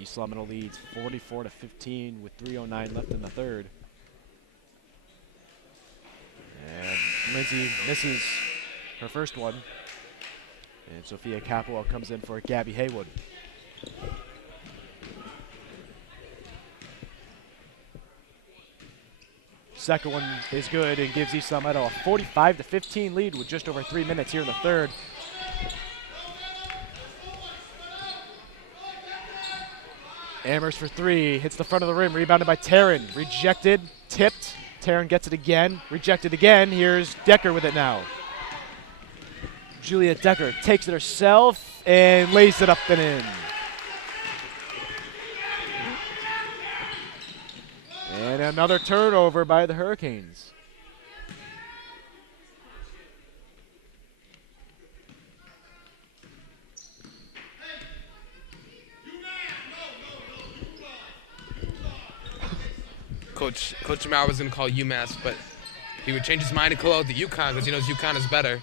East Long Meadow leads 44-15 with 3:09 left in the third. And Lindsay misses her first one. And Sophia Capua comes in for Gabby Haywood. Second one is good and gives East Long Meadow a 45-15 lead with just over 3 minutes here in the third. Amherst for three, hits the front of the rim, rebounded by Taryn, rejected, tipped. Taryn gets it again, rejected again. Here's Decker with it now. Julia Decker takes it herself and lays it up and in. And another turnover by the Hurricanes. Coach Mauer was going to call UMass, but he would change his mind and call out the UConn because he knows UConn is better.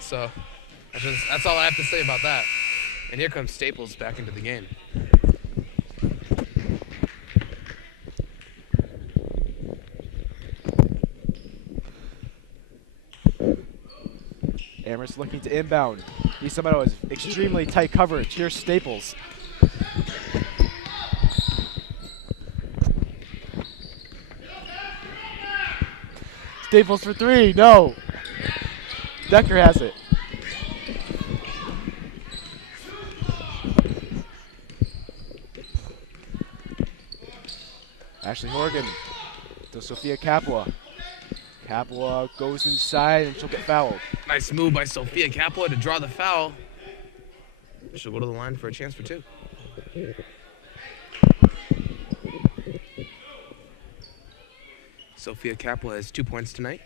So that's all I have to say about that. And here comes Staples back into the game. Amherst looking to inbound. East Long Meadow is extremely tight coverage. Here's Staples. Staples for three, no. Decker has it. Ashley Horgan to Sophia Capua. Capua goes inside and she'll get fouled. Nice move by Sophia Capua to draw the foul. She'll go to the line for a chance for two. Sophia Capua has 2 points tonight.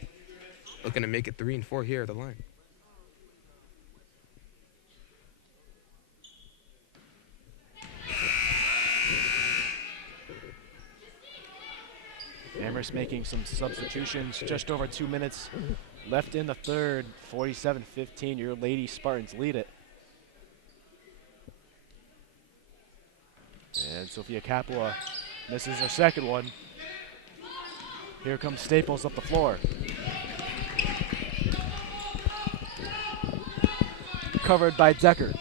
Looking to make it 3 and 4 here at the line. Amherst making some substitutions. Just over 2 minutes left in the third. 47-15. Your Lady Spartans lead it. And Sophia Capua misses her second one. Here comes Staples up the floor. Covered by Decker.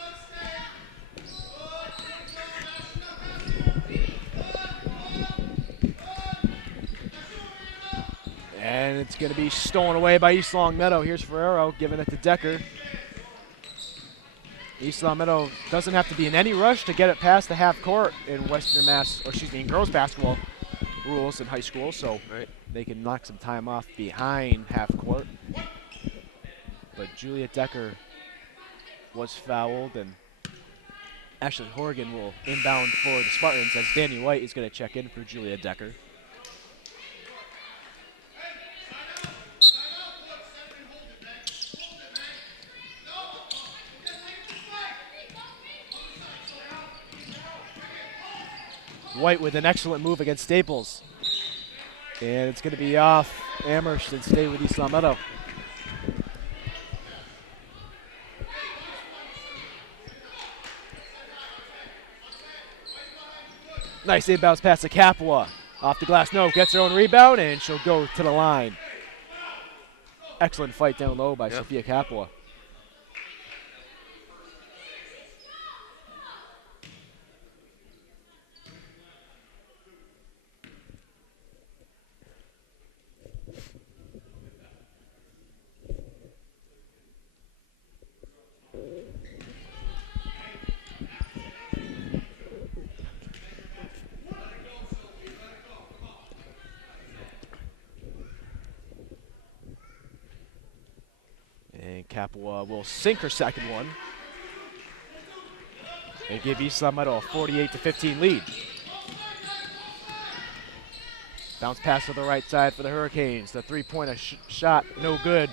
And it's going to be stolen away by East Long Meadow. Here's Ferrero giving it to Decker. East Long Meadow doesn't have to be in any rush to get it past the half court in Western Mass, or excuse me, in girls basketball rules in high school, so they can knock some time off behind half court. But Julia Decker was fouled, and Ashley Horgan will inbound for the Spartans as Danny White is going to check in for Julia Decker. White with an excellent move against Staples. And it's going to be off Amherst and stay with East Long Meadow. Nice inbounds pass to Capua. Off the glass, no, gets her own rebound, and she'll go to the line. Excellent fight down low by Sophia Capua. And Capua will sink her second one and give East Long Meadow a 48-15 lead. Bounce pass to the right side for the Hurricanes. The three-pointer shot, no good.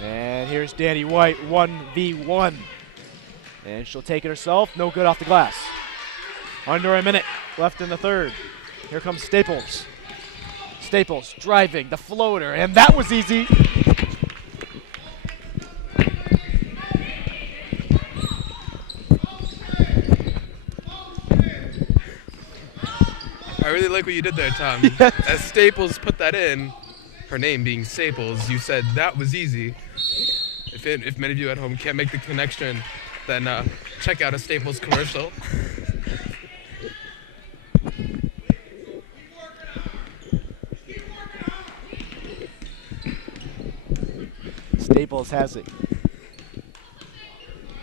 And here's Danny White, 1v1. And she'll take it herself, no good off the glass. Under a minute left in the third. Here comes Staples. Staples driving, the floater, and that was easy. I really like what you did there, Tom. Yes. As Staples put that in, her name being Staples, you said that was easy. If many of you at home can't make the connection, then check out a Staples commercial. Staples has it.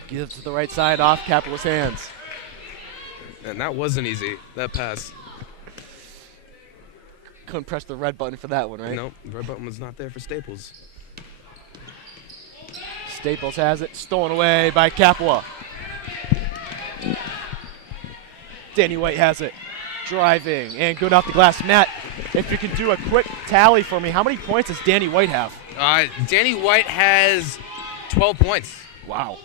Gives to the right side off Capua's hands. And that wasn't easy, that pass. Couldn't press the red button for that one, right? Nope, the red button was not there for Staples. Staples has it, stolen away by Capua. Danny White has it, driving, and good off the glass. Matt, if you can do a quick tally for me, how many points does Danny White have? Danny White has 12 points. Wow.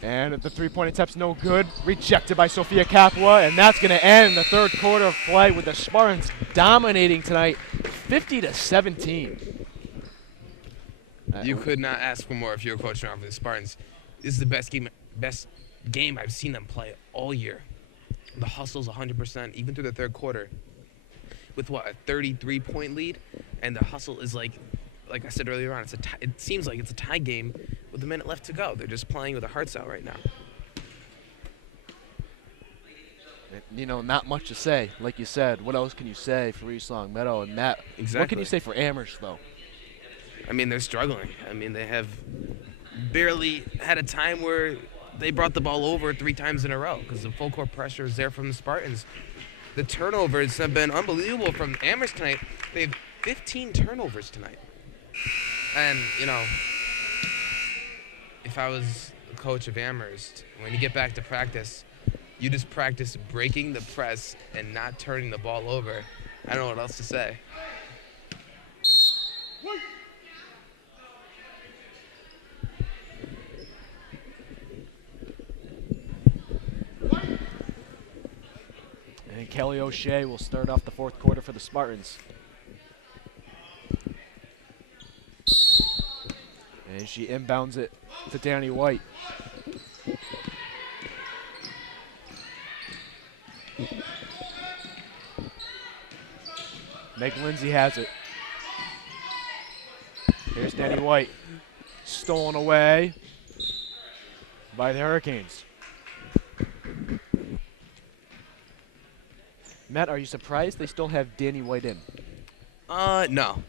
And the three-point attempt's no good. Rejected by Sophia Capua, and that's going to end the third quarter of play with the Spartans dominating tonight, 50-17. You could not ask for more if you were coaching around for the Spartans. This is the best game I've seen them play all year. The hustle's 100%, even through the third quarter. With what, a 33-point lead, and the hustle is like I said earlier on, it seems like it's a tie game with a minute left to go. They're just playing with their hearts out right now. You know, not much to say. Like you said, what else can you say for East Long Meadow? And Matt, Exactly. What can you say for Amherst, though? I mean, they're struggling. I mean, they have barely had a time where they brought the ball over 3 times in a row because the full court pressure is there from the Spartans. The turnovers have been unbelievable from Amherst tonight. They have 15 turnovers tonight. And, you know, if I was the coach of Amherst, when you get back to practice, you just practice breaking the press and not turning the ball over. I don't know what else to say. And Kelly O'Shea will start off the fourth quarter for the Spartans. And she inbounds it to Danny White. Meg Lindsay has it. Here's Danny White. Stolen away by the Hurricanes. Matt, are you surprised they still have Danny White in? No.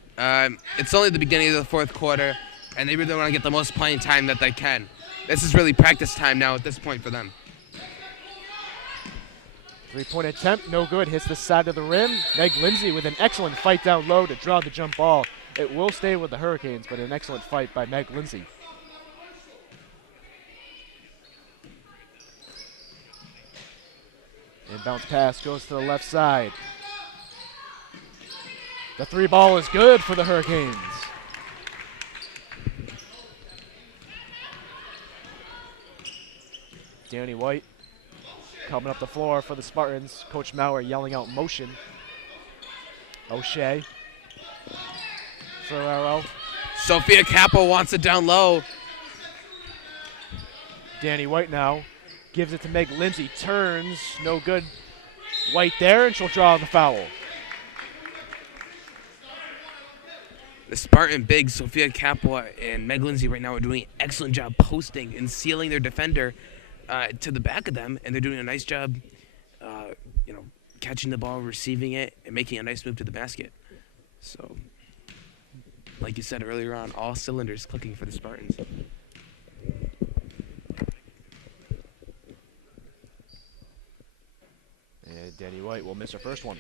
It's only the beginning of the fourth quarter, and they really want to get the most playing time that they can. This is really practice time now at this point for them. Three-point attempt, no good. Hits the side of the rim. Meg Lindsay with an excellent fight down low to draw the jump ball. It will stay with the Hurricanes, but an excellent fight by Meg Lindsay. Inbounds pass goes to the left side. The three ball is good for the Hurricanes. Danny White coming up the floor for the Spartans. Coach Maurer yelling out motion. O'Shea. Ferrero. Sophia Capua wants it down low. Danny White now gives it to Meg Lindsay. Turns, no good. White there, and she'll draw the foul. The Spartan bigs, Sophia Capua and Meg Lindsay right now are doing an excellent job posting and sealing their defender to the back of them, and they're doing a nice job, catching the ball, receiving it, and making a nice move to the basket. So, like you said earlier on, all cylinders clicking for the Spartans. And Danny White will miss her first one.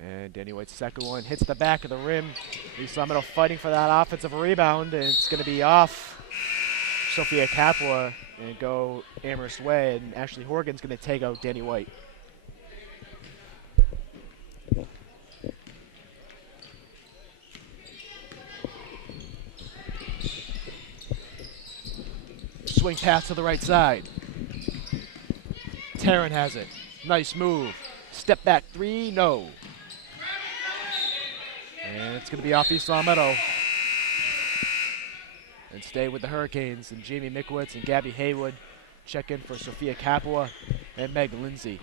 And Danny White's second one hits the back of the rim. East Long Meadow fighting for that offensive rebound, and it's going to be off Sophia Capua and go Amherst way, and Ashley Horgan's going to take out Danny White. Swing pass to the right side. Taryn has it. Nice move. Step back three, no. And it's going to be off East Long Meadow. And stay with the Hurricanes. And Jamie Mikowitz and Gabby Haywood check in for Sophia Capua and Meg Lindsay.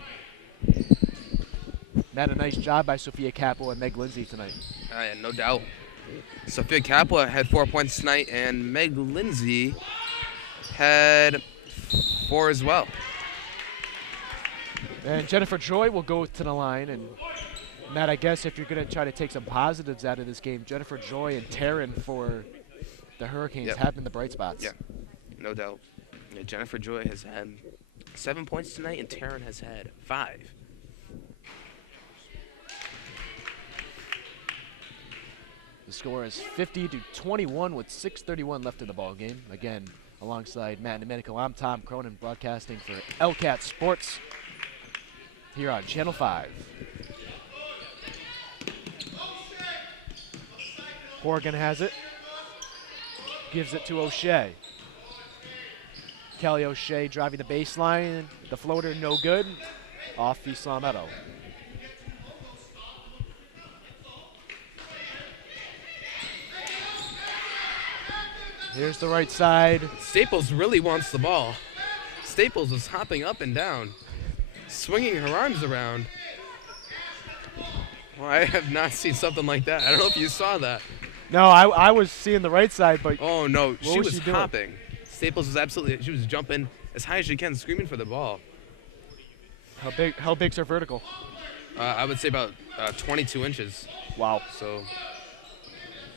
Matt, a nice job by Sophia Capua and Meg Lindsay tonight. Yeah, no doubt. Sophia Capua had 4 points tonight, and Meg Lindsay had 4 as well. And Jennifer Joy will go to the line. And Matt, I guess if you're going to try to take some positives out of this game, Jennifer Joy and Taryn for the Hurricanes have been the bright spots. Yeah, no doubt. Yeah, Jennifer Joy has had 7 points tonight, and Taryn has had 5. The score is 50-21 with 6:31 left in the ball game. Again, alongside Matt and Domenico, I'm Tom Cronin, broadcasting for LCAT Sports here on Channel 5. Horgan has it. Gives it to O'Shea. Kelly O'Shea driving the baseline. The floater no good. Off East Long Meadow. Here's the right side. Staples really wants the ball. Staples is hopping up and down, swinging her arms around. Well, I have not seen something like that. I don't know if you saw that. No, I was seeing the right side, but oh no, she was doing? hopping. Staples was absolutely, she was jumping as high as she can, screaming for the ball. How big's her vertical? I would say about 22 inches. Wow. So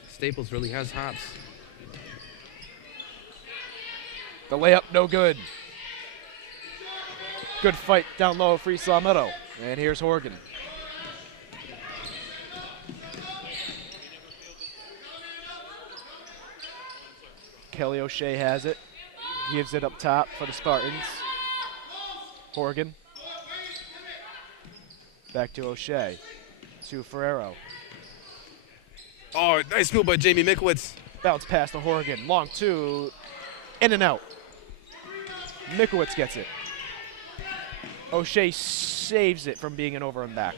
Staples really has hops. The layup no good. Good fight down low for East Long Meadow. And here's Horgan. Kelly O'Shea has it. Gives it up top for the Spartans. Horgan. Back to O'Shea. To Ferrero. Oh, nice move by Jamie Mikowitz. Bounce pass to Horgan. Long two. In and out. Mikowitz gets it. O'Shea saves it from being an over and back.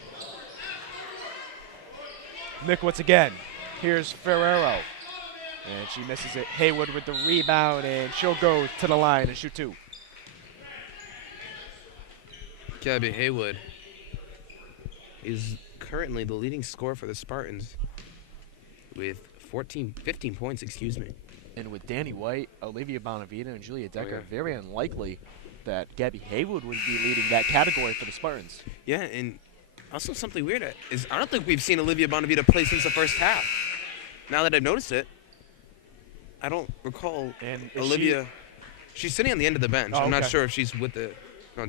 Mikowitz again. Here's Ferrero. And she misses it. Haywood with the rebound, and she'll go to the line and shoot 2. Gabby Haywood is currently the leading scorer for the Spartans with 15 points, excuse me. And with Danny White, Olivia Bonavita, and Julia Decker, very unlikely that Gabby Haywood would be leading that category for the Spartans. Yeah, and also something weird is I don't think we've seen Olivia Bonavita play since the first half. Now that I've noticed it, I don't recall Olivia. She's sitting on the end of the bench. Oh, I'm not okay. sure if she's with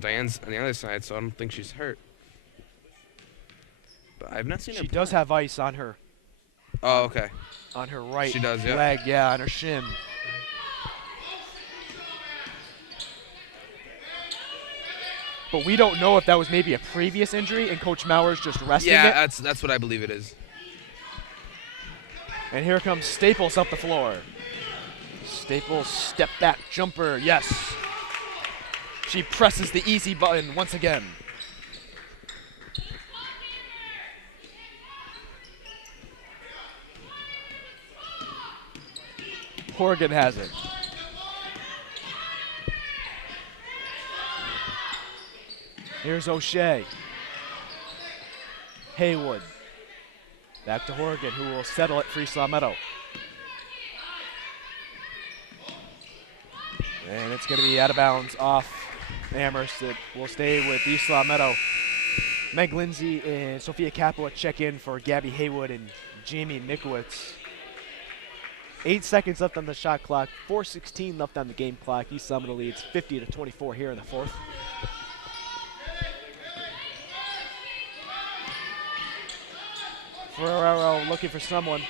Diane's on the other side, so I don't think she's hurt. But I've not seen her. She does have ice on her. Oh, okay. On her right She does, yeah. leg, yeah, on her shin. But we don't know if that was maybe a previous injury and Coach Mauer's just resting it. Yeah, that's what I believe it is. And here comes Staples up the floor. Staples step back jumper, yes. She presses the easy button once again. Horgan has it. Here's O'Shea. Haywood. Back to Horgan, who will settle it for East Long Meadow. And it's going to be out of bounds off Amherst. It will stay with East Long Meadow. Meg Lindsay and Sophia Capua check in for Gabby Haywood and Jamie Mikowitz. 8 seconds left on the shot clock, 4:16 left on the game clock. East Long Meadow leads 50-24 here in the fourth. Ferrero looking for someone.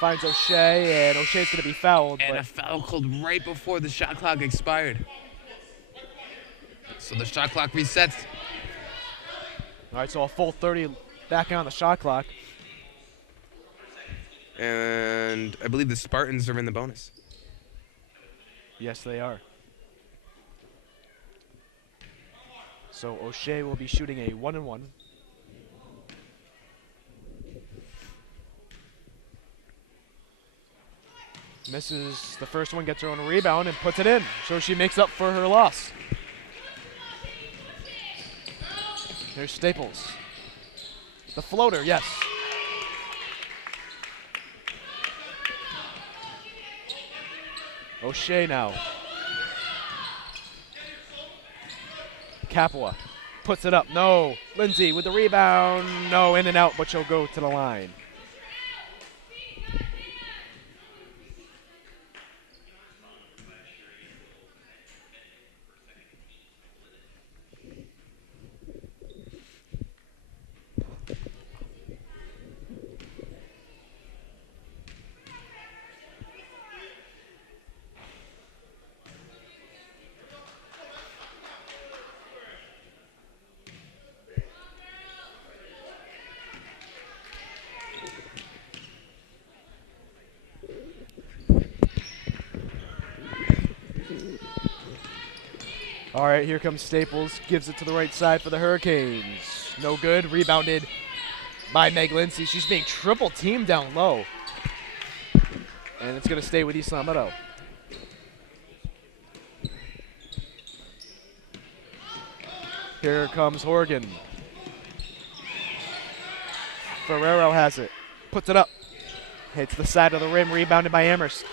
Finds O'Shea, and O'Shea's going to be fouled. And a foul called right before the shot clock expired. So the shot clock resets. All right, so a full 30 back on the shot clock. And I believe the Spartans are in the bonus. Yes, they are. So O'Shea will be shooting a 1-and-1. Misses the first one, gets her own rebound, and puts it in. So she makes up for her loss. Here's Staples. The floater, yes. O'Shea now. Capua puts it up. No. Lindsay with the rebound. No, in and out, but she'll go to the line. All right, here comes Staples. Gives it to the right side for the Hurricanes. No good. Rebounded by Meg Lindsay. She's being triple teamed down low. And it's going to stay with East Long Meadow. Here comes Horgan. Ferrero has it. Puts it up. Hits the side of the rim. Rebounded by Amherst.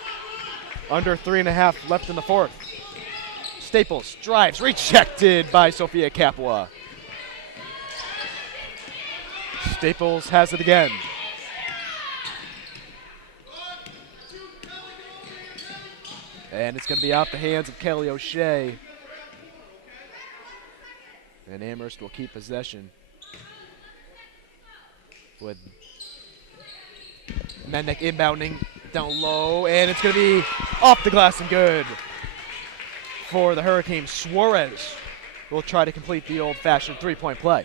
Under 3.5 left in the fourth. Staples drives, rejected by Sophia Capua. Staples has it again. And it's going to be out the hands of Kelly O'Shea. And Amherst will keep possession. With Mendick inbounding down low, and it's going to be off the glass and good. For the Hurricanes, Suarez will try to complete the old-fashioned three-point play.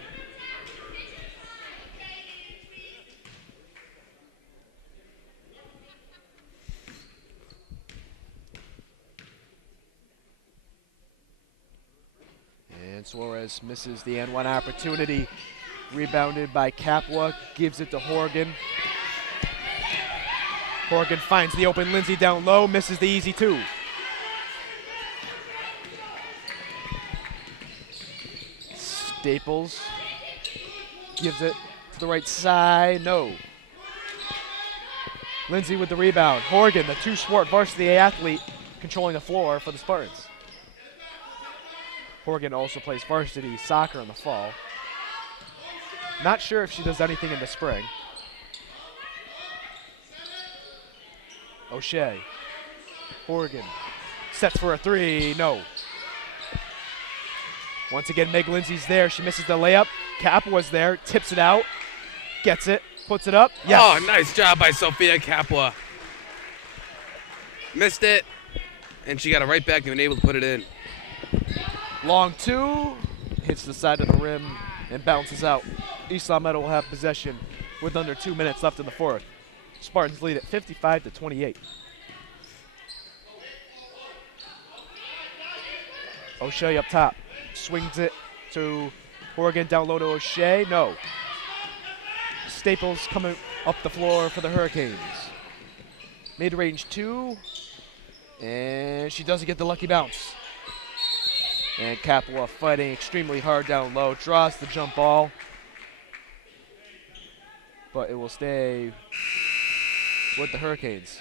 And Suarez misses the N1 opportunity. Rebounded by Capua, gives it to Horgan. Horgan finds the open Lindsay down low, misses the easy two. Staples gives it to the right side. No. Lindsay with the rebound. Horgan, the two-sport varsity athlete, controlling the floor for the Spartans. Horgan also plays varsity soccer in the fall. Not sure if she does anything in the spring. O'Shea. Horgan sets for a three. No. Once again, Meg Lindsay's there. She misses the layup. Capua's there, tips it out, gets it, puts it up. Yes. Oh, nice job by Sophia Capua. Missed it, and she got it right back and been able to put it in. Long two, hits the side of the rim and bounces out. East Long Meadow will have possession with under 2 minutes left in the fourth. Spartans lead at 55-28. O'Shea up top. Swings it to Horgan, down low to O'Shea. No. Staples coming up the floor for the Hurricanes. Mid-range 2. And she doesn't get the lucky bounce. And Capua fighting extremely hard down low. Draws the jump ball. But it will stay with the Hurricanes.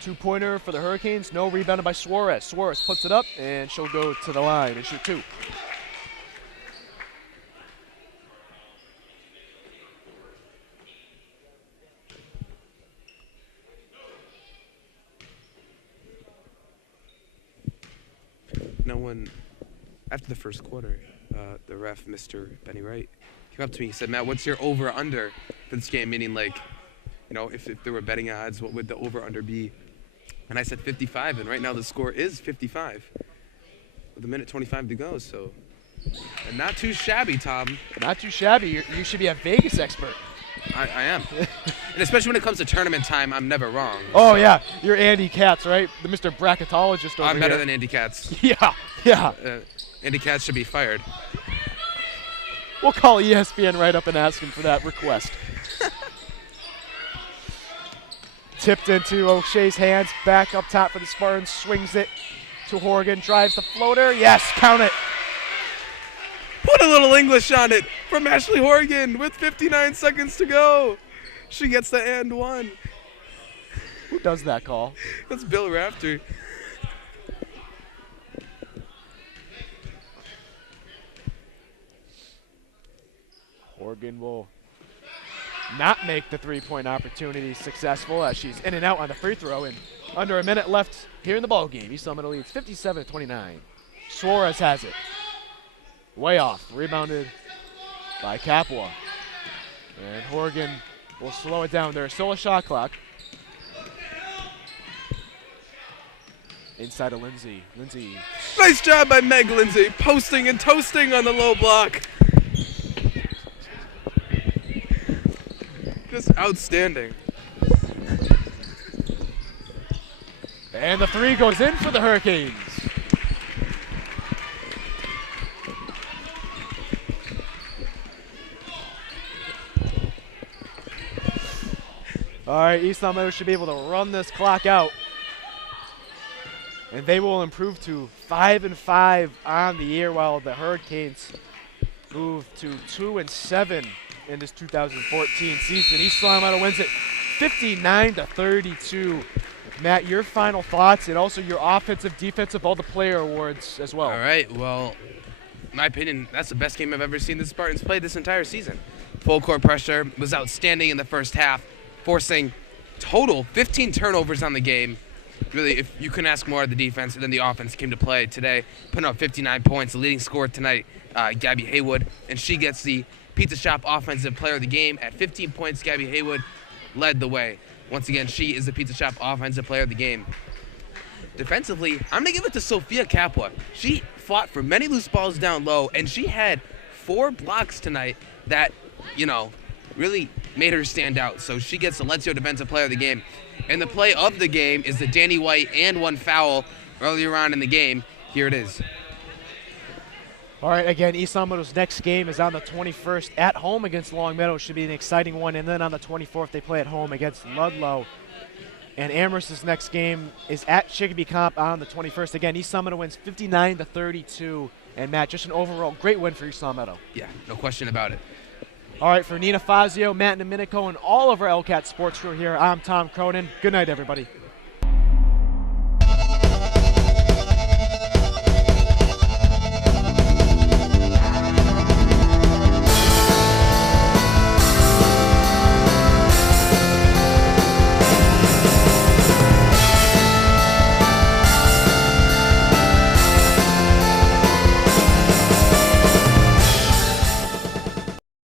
Two-pointer for the Hurricanes. No, rebounded by Suarez. Suarez puts it up, and she'll go to the line and shoot 2. No one, after the first quarter, the ref, Mr. Benny Wright, came up to me. He said, Matt, what's your over-under for this game? Meaning, like, you know, if there were betting odds, what would the over-under be? And I said 55, and right now the score is 55 with 1:25 to go. So, and not too shabby, Tom. Not too shabby. You should be a Vegas expert. I am. And especially when it comes to tournament time, I'm never wrong. Oh, so. yeah. You're Andy Katz, right? The Mr. Bracketologist over I'm better here. than Andy Katz. Yeah. Andy Katz should be fired. We'll call ESPN right up and ask him for that request. Tipped into O'Shea's hands. Back up top for the Spartans. Swings it to Horgan. Drives the floater. Yes, count it. Put a little English on it from Ashley Horgan with 59 seconds to go. She gets the and one. Who does that call? That's Bill Rafter. Horgan will not make the three-point opportunity successful as she's in and out on the free throw. And under a minute left here in the ball game, East Summit leads 57-29. Suarez has it. Way off. Rebounded by Capua. And Horgan will slow it down. There's still a shot clock. Inside of Lindsay. Lindsay. Nice job by Meg Lindsay, posting and toasting on the low block. Just outstanding. And the three goes in for the Hurricanes. All right, East Long Meadow should be able to run this clock out. And they will improve to 5-5 on the year, while the Hurricanes move to 2-7 in this 2014 season. East Long Meadow wins it 59-32. Matt, your final thoughts and also your offensive, defensive, all the player awards as well. All right, well, in my opinion, that's the best game I've ever seen the Spartans play this entire season. Full court pressure was outstanding in the first half, forcing total 15 turnovers on the game. Really, if you couldn't ask more of the defense, and then the offense came to play today, putting up 59 points. The leading scorer tonight, Gabby Haywood, and she gets the Pizza Shop Offensive Player of the Game at 15 points. Gabby Haywood led the way. Once again, she is the Pizza Shop Offensive Player of the Game. Defensively, I'm going to give it to Sophia Capua. She fought for many loose balls down low, and she had 4 blocks tonight that, you know, really made her stand out. So she gets the Lazio Defensive Player of the Game. And the play of the game is the Danny White and one foul earlier on in the game. Here it is. All right, again, East Long Meadow's next game is on the 21st at home against Long Meadow. Should be an exciting one. And then on the 24th, they play at home against Ludlow. And Amherst's next game is at Chicopee Comp on the 21st. Again, East Long Meadow wins 59-32. And Matt, just an overall great win for East Long Meadow. Yeah, no question about it. All right, for Nina Fazio, Matt Domenico, and all of our LCAT sports crew here, I'm Tom Cronin. Good night, everybody.